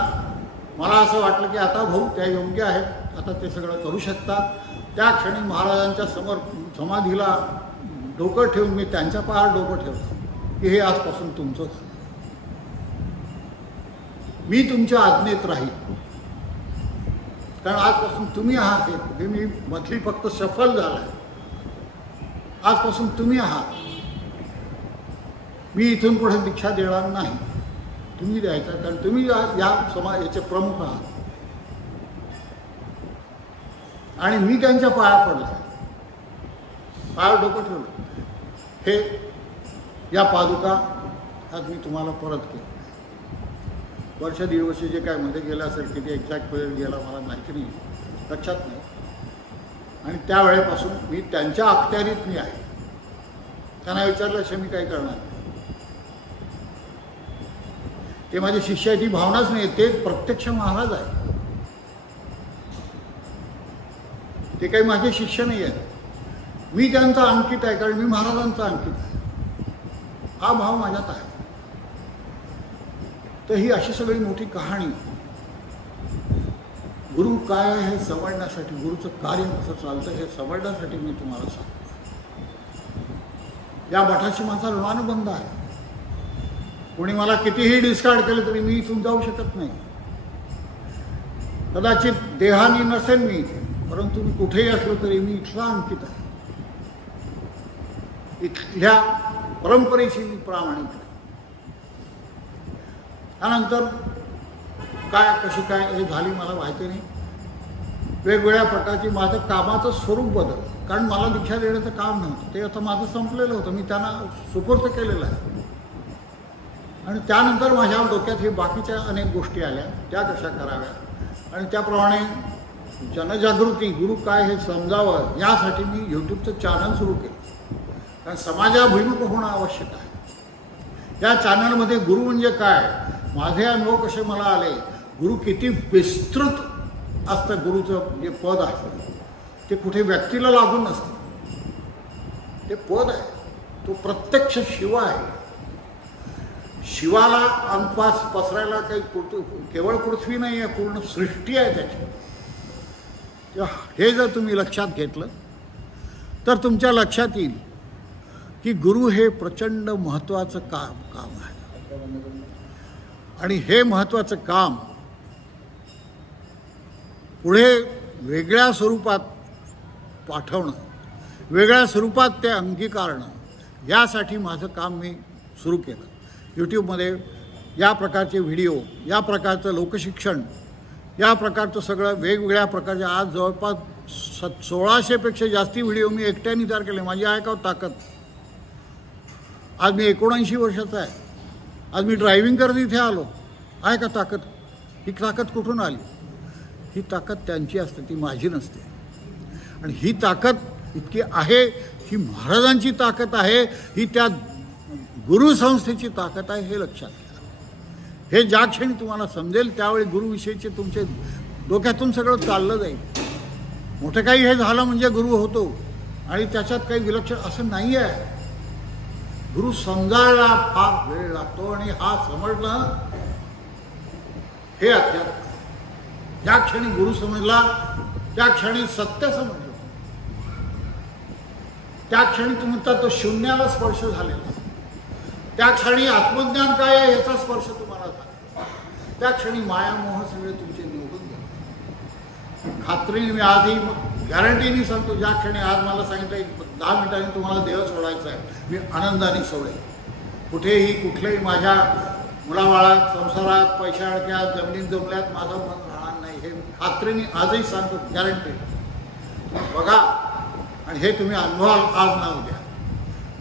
मला असं वाटलं की आता भाऊ त्या योग्य आहेत, आता ते सगळं करू शकतात. त्या क्षणी महाराजांच्या समोर समाधीला डोकं ठेवून मी त्यांच्या पायावर डोकं ठेवलं की हे आजपासून तुमचं झालं, मी तुमच्या आज्ञेत राहील, कारण आजपासून तुम्ही आहात. हे मी मधली फक्त सफल झालाय, आजपासून तुम्ही आहात. मी इथून पुढे दीक्षा देणार नाही, तुम्ही द्यायचा, कारण तुम्ही याचे प्रमुख आहात. आणि मी त्यांच्या पाया पडला, पायावर डोकं ठेवलं. हे या पादुका आज मी तुम्हाला परत केलं. वर्ष 1.5 वर्ष जे काय मध्ये गेलं असेल, किती एक्झॅक्ट पिरियड गेला मला माहिती नाही, लक्षात नाही. आणि त्यावेळेपासून मी त्यांच्या अखत्यारीत मी आहे. त्यांना विचारल्याशिवाय मी काही करणार नाही. ते माझे शिष्याची भावनाच नाही, ते प्रत्यक्ष महाराज आहे. ते काही माझे शिष्य नाही आहेत. मी त्यांचा अंकित आहे, कारण मी महाराजांचा अंकित आहे. हा भाव माझ्यात आहे. तर ही अशी सगळी मोठी कहाणी गुरु काय आहे हे समजण्यासाठी, गुरुचं कार्य कसं चालतं हे समजण्यासाठी मी तुम्हाला सांगतो. या मठाशी माझा ऋणानुबंध आहे. कोणी मला कितीही डिस्कार्ड केलं तरी मी इथून जाऊ शकत नाही. कदाचित देहानी नसेल मी इथे, परंतु मी कुठेही असलो तरी मी इथला अंकित आहे. इथल्या परंपरेशी मी प्रामाणिक आहे. त्यानंतर काय कशी काय हे झाली मला माहिती नाही. वेगवेगळ्या प्रकारची माझं कामाचं स्वरूप बदललं, कारण मला दीक्षा देण्याचं काम नव्हतं. ते आता माझं संपलेलं होतं, मी त्यांना सुपूर्द केलेलं आहे. आणि त्यानंतर माझ्या डोक्यात हे बाकीच्या अनेक गोष्टी आल्या, त्या कशा कराव्या. आणि त्याप्रमाणे जनजागृती, गुरु काय हे समजावं यासाठी मी यूट्यूबचं चॅनल सुरू केलं, कारण समाजाभिमुख होणं आवश्यक आहे. या चॅनलमध्ये गुरु म्हणजे काय, माझे अनुभव कसे मला आले, गुरु किती विस्तृत असतं, गुरुचं जे पद आहे ते कुठे व्यक्तीला लागून नसतं. ते पद आहे, तो प्रत्यक्ष शिव आहे. शिवाला अंगपास पसरायला काही केवळ पृथ्वी नाही आहे, पूर्ण सृष्टी आहे त्याची. हे जर तुम्ही लक्षात घेतलं तर तुमच्या लक्षात येईल की गुरु हे प्रचंड महत्त्वाचं काम आहे. आणि हे महत्त्वाचं काम पुढे वेगळ्या स्वरूपात पाठवणं, वेगळ्या स्वरूपात ते अंगीकारणं, यासाठी माझं काम मी सुरू केलं. यूट्यूबमध्ये या प्रकारचे व्हिडिओ, या प्रकारचं लोकशिक्षण, या प्रकारचं सगळं वेगवेगळ्या प्रकारच्या, आज जवळपास 1600पेक्षा जास्ती व्हिडिओ मी एकट्याने तयार केले. माझी आहे का ताकद. आज मी 79 वर्षाचा आहे. आज मी ड्रायव्हिंग करत इथे आलो, आहे का ताकद. ही ताकद कुठून आली. ही ताकद त्यांची असते, ती माझी नसते. आणि ही ताकद इतकी आहे, ही महाराजांची ताकद आहे, ही त्या गुरुसंस्थेची ताकद आहे, हे लक्षात घ्या. हे ज्या क्षणी तुम्हाला समजेल त्यावेळी गुरुविषयीचे तुमचे डोक्यातून सगळं चाललं जाईल. मोठं काही हे झालं म्हणजे गुरु होतो आणि त्याच्यात काही विलक्षण असं नाही आहे. गुरु समजायला फार वेळ लागतो आणि हा समजणं हे अध्यात्म. ज्या क्षणी गुरु समजला त्या क्षणी सत्य समजलं, त्या क्षणी तुमचा तो शून्याला स्पर्श झालेला, त्या क्षणी आत्मज्ञान काय आहे याचा स्पर्श तुम्हाला झाला, त्या क्षणी मायामोह सगळे तुमचे निघून गेले. खात्रीने मी आधी गॅरंटीने सांगतो, ज्या क्षणी आज मला सांगितलं 10 मिनिटांनी तुम्हाला देह सोडायचा आहे, मी आनंदाने सोडेल. कुठेही कुठल्याही माझ्या मुलाबाळात, संसारात, पैशा अडक्यात, जमिनीत जमल्यात माझं मन राहणार नाही, हे खात्रीने आजही सांगतो, गॅरंटी. बघा आणि हे तुम्ही अनुभवाल आज ना उद्या,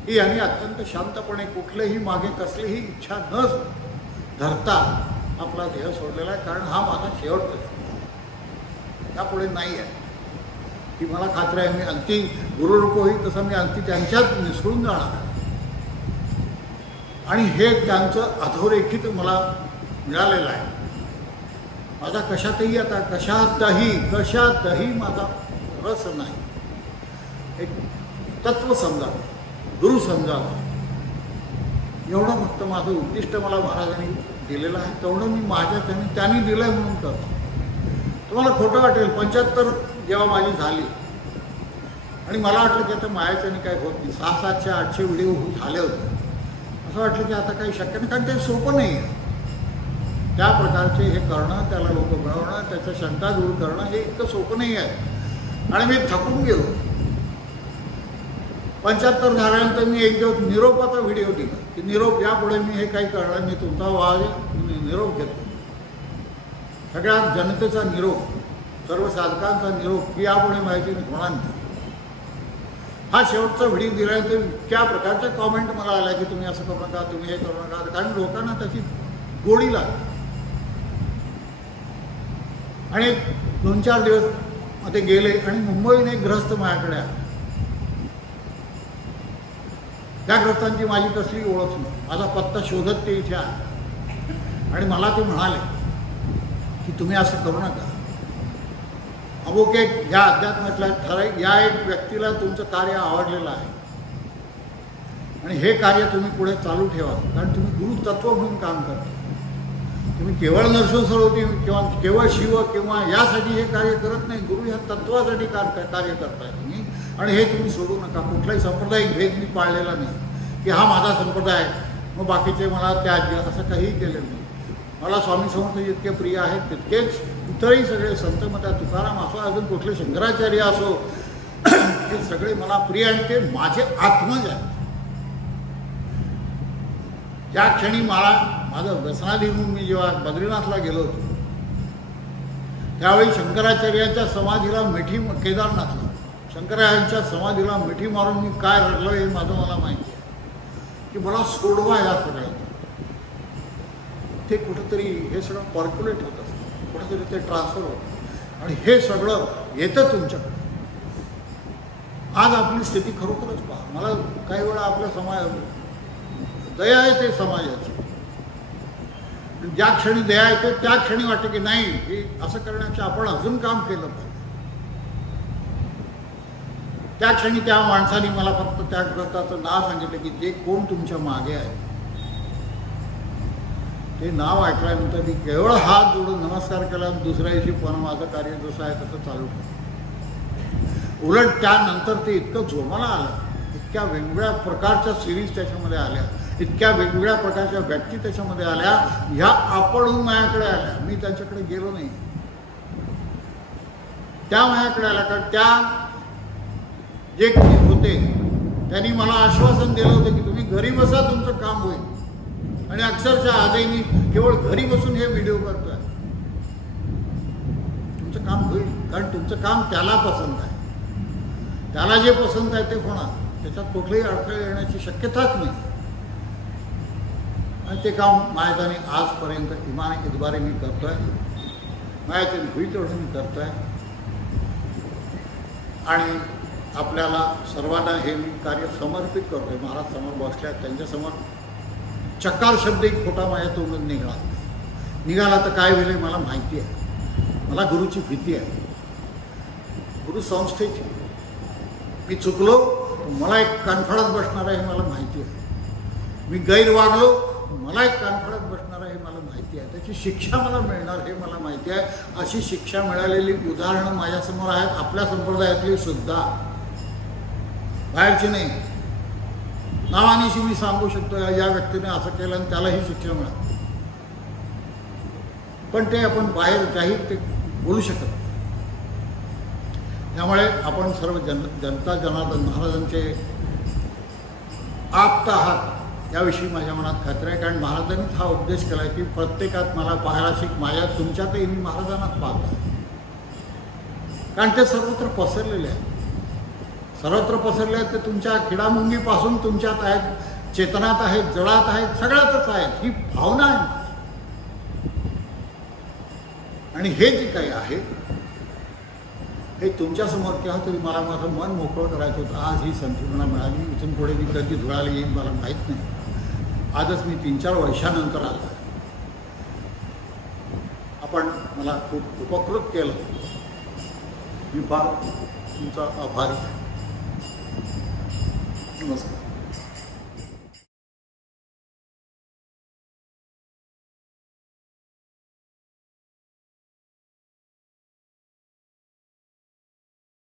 की यांनी अत्यंत शांतपणे कुठलेही मागे कसलीही इच्छा न धरता आपला देह सोडलेला आहे. कारण हा माझा शेवटचा आहे, त्यापुढे नाही आहे ही मला खात्री आहे. मी अंती गुरुरूप होईल तसं मी अंती त्यांच्यात मिसळून जाणार आहे. आणि हे त्यांचं अधोरेखित मला मिळालेलं आहे. माझा कशातही आता कशातही माझा रस नाही. एक तत्व समजावं, गुरु समजावं, एवढं फक्त माझं उद्दिष्ट मला महाराजांनी दिलेलं आहे. तेवढं मी माझ्या त्यांनी दिलं आहे म्हणून करतो. तुम्हाला खोटं वाटेल, 75 जेव्हा माझी झाली आणि मला वाटलं की आता मायाच्याने काय होत नाही, 600, 700, 800 व्हिडिओ झाले होते. असं वाटलं की आता काही शक्य नाही, कारण ते सोपं नाही आहे. त्या प्रकारचे हे करणं, त्याला लोक मिळवणं, त्याच्या शंका दूर करणं हे इतकं सोपं नाही आहे. आणि मी थकून गेलो. 75 झाल्यानंतर मी एक दिवस निरोपाचा व्हिडिओ दिला की निरोप, यापुढे मी हे काही करणार, मी तुमचा निरोप घेतो. सगळ्या जनतेचा निरोप, सर्व साधकांचा निरोप, की यापुढे माहिती होणार नाही. हा शेवटचा व्हिडिओ दिल्यानंतर त्या प्रकारच्या कॉमेंट मला आल्या की तुम्ही असं करू नका, तुम्ही हे करू नका, कारण लोकांना त्याची गोडी लागली. आणि 2-4 दिवस मध्ये गेले आणि मुंबईने एक ग्रस्त माझ्याकडे आले. त्या ग्रस्तांची माझी कसली ओळख नाही, माझा पत्ता शोधत ते इथे आले आणि मला ते म्हणाले की तुम्ही असं करू नका. अमुक एक या अध्यात्मातल्या ठराविक या एक व्यक्तीला तुमचं कार्य आवडलेलं आहे आणि हे कार्य तुम्ही पुढे चालू ठेवा, कारण तुम्ही गुरुतत्व म्हणून काम करता. तुम्ही केवळ नरसोसरवती किंवा केवळ शिव किंवा यासाठी हे कार्य करत नाही, गुरु ह्या तत्वासाठी कार्य करताय तुम्ही. आणि हे तुम्ही सोडू नका. कुठलाही सांप्रदायिक भेद मी पाळलेला नाही की हा माझा संप्रदाय मग बाकीचे मला त्याग, असं काहीही केलेलं नाही. मला स्वामी समर्थ जितके प्रिय आहेत तितकेच इतरही सगळे संत, मग त्या तुकाराम असो, अजून कुठले शंकराचार्य असो, हे सगळे मला प्रिय आणि ते माझे आत्मज आहेत. ज्या क्षणी मला माझं व्यसनाधी म्हणून मी जेव्हा बद्रीनाथला गेलो होतो त्यावेळी शंकराचार्यांच्या समाधीला मिठी, केदारनाथला शंकराचार्यांच्या समाधीला मिठी मारून मी काय रडलो हे माझं मला माहिती आहे की मला सोडवा या सगळ्यात. ते कुठंतरी हे सगळं पर्क्युलेट होत असतं, कुठंतरी ते ट्रान्सफर होतं आणि हे सगळं येतं तुमच्याकडे. आज आपली स्थिती खरोखरच पहा. मला काही वेळा आपल्या दया येते समाजाची. ज्या क्षणी दया येते त्या क्षणी वाटते की नाही, की असं करण्याचं आपण अजून काम केलं पाहिजे. त्या क्षणी त्या माणसाने मला फक्त त्या ग्रंथाचं नाव सांगितलं की जे कोण तुमच्या मागे आहे. ते नाव ऐकल्यानंतर मी केवळ हात जोडून नमस्कार केला आणि दुसऱ्या दिवशी पण माझं कार्य जसं आहे तसं चालू केलं. उलट त्यानंतर ते इतकं जोमाला आलं, इतक्या वेगवेगळ्या प्रकारच्या सिरीज त्याच्यामध्ये आल्या, इतक्या वेगवेगळ्या प्रकारच्या व्यक्ती त्याच्यामध्ये आल्या, ह्या आपणहून माझ्याकडे आल्या. मी त्यांच्याकडे गेलो नाही, त्या माझ्याकडे आल्या. कारण त्या जे कोणी होते त्यांनी मला आश्वासन दिलं होतं की तुम्ही घरी बसा, तुमचं काम होईल. आणि अक्षरशः आजही मी केवळ घरी बसून हे व्हिडिओ करतोय. तुमचं काम होईल, कारण तुमचं काम त्याला पसंत आहे. त्याला जे पसंत आहे ते होणार, त्याच्यात कुठलेही अडथळे येण्याची शक्यताच नाही. आणि ते काम माझ्याने आजपर्यंत इमाने इतबारे मी करतोय. माझ्या ते होईल तेवढं मी करतोय. आणि आपल्याला सर्वांना हे मी कार्य समर्पित करतोय. महाराज समोर बसल्या, त्यांच्यासमोर चकार शब्द एक खोटा माझ्या तोंडून निघाला तर काय होईल मला माहिती आहे. मला गुरुची भीती आहे, गुरु संस्थेची. मी चुकलो मला एक कॉन्फिडन्स बसणार आहे हे मला माहिती आहे. मी गैर वागलो मला एक कॉन्फिडन्स बसणार आहे हे मला माहिती आहे. त्याची शिक्षा मला मिळणार हे मला माहिती आहे. अशी शिक्षा मिळालेली उदाहरणं माझ्यासमोर आहेत, आपल्या संप्रदायातली सुद्धा, बाहेरची नाही. नावानिशी मी सांगू शकतो या व्यक्तीने असं केलं आणि त्याला ही शिक्षा मिळाली, पण ते आपण बाहेर जाहीर ते बोलू शकत नाही. त्यामुळे आपण सर्व जनता जनार्दन महाराजांचे आप्त आहात याविषयी माझ्या मनात खात्री आहे. कारण महाराजांनीच हा उपदेश केला की प्रत्येकात मला पाहायला शिक, माझ्या तुमच्यातही मी महाराजांनाच पाहत आहे. कारण ते सर्वत्र पसरलेले आहेत, सर्वत्र पसरले आहेत. ते तुमच्या किडामुंगीपासून तुमच्यात आहेत, चेतनात आहेत, जडात आहेत, सगळ्यातच आहेत. ही भावना आहे. आणि हे जे काही आहे हे तुमच्यासमोर केव्हा तरी मला माझं मन मोकळं करायचं होतं. आज ही संधी मिळाली, इथून पुढे मी कधी धुळाला येईल मला माहीत नाही. आजच मी 3-4 वर्षानंतर आलो. आपण मला खूप उपकृत केलं. मी फार तुमचा आभारी. नमस्कार.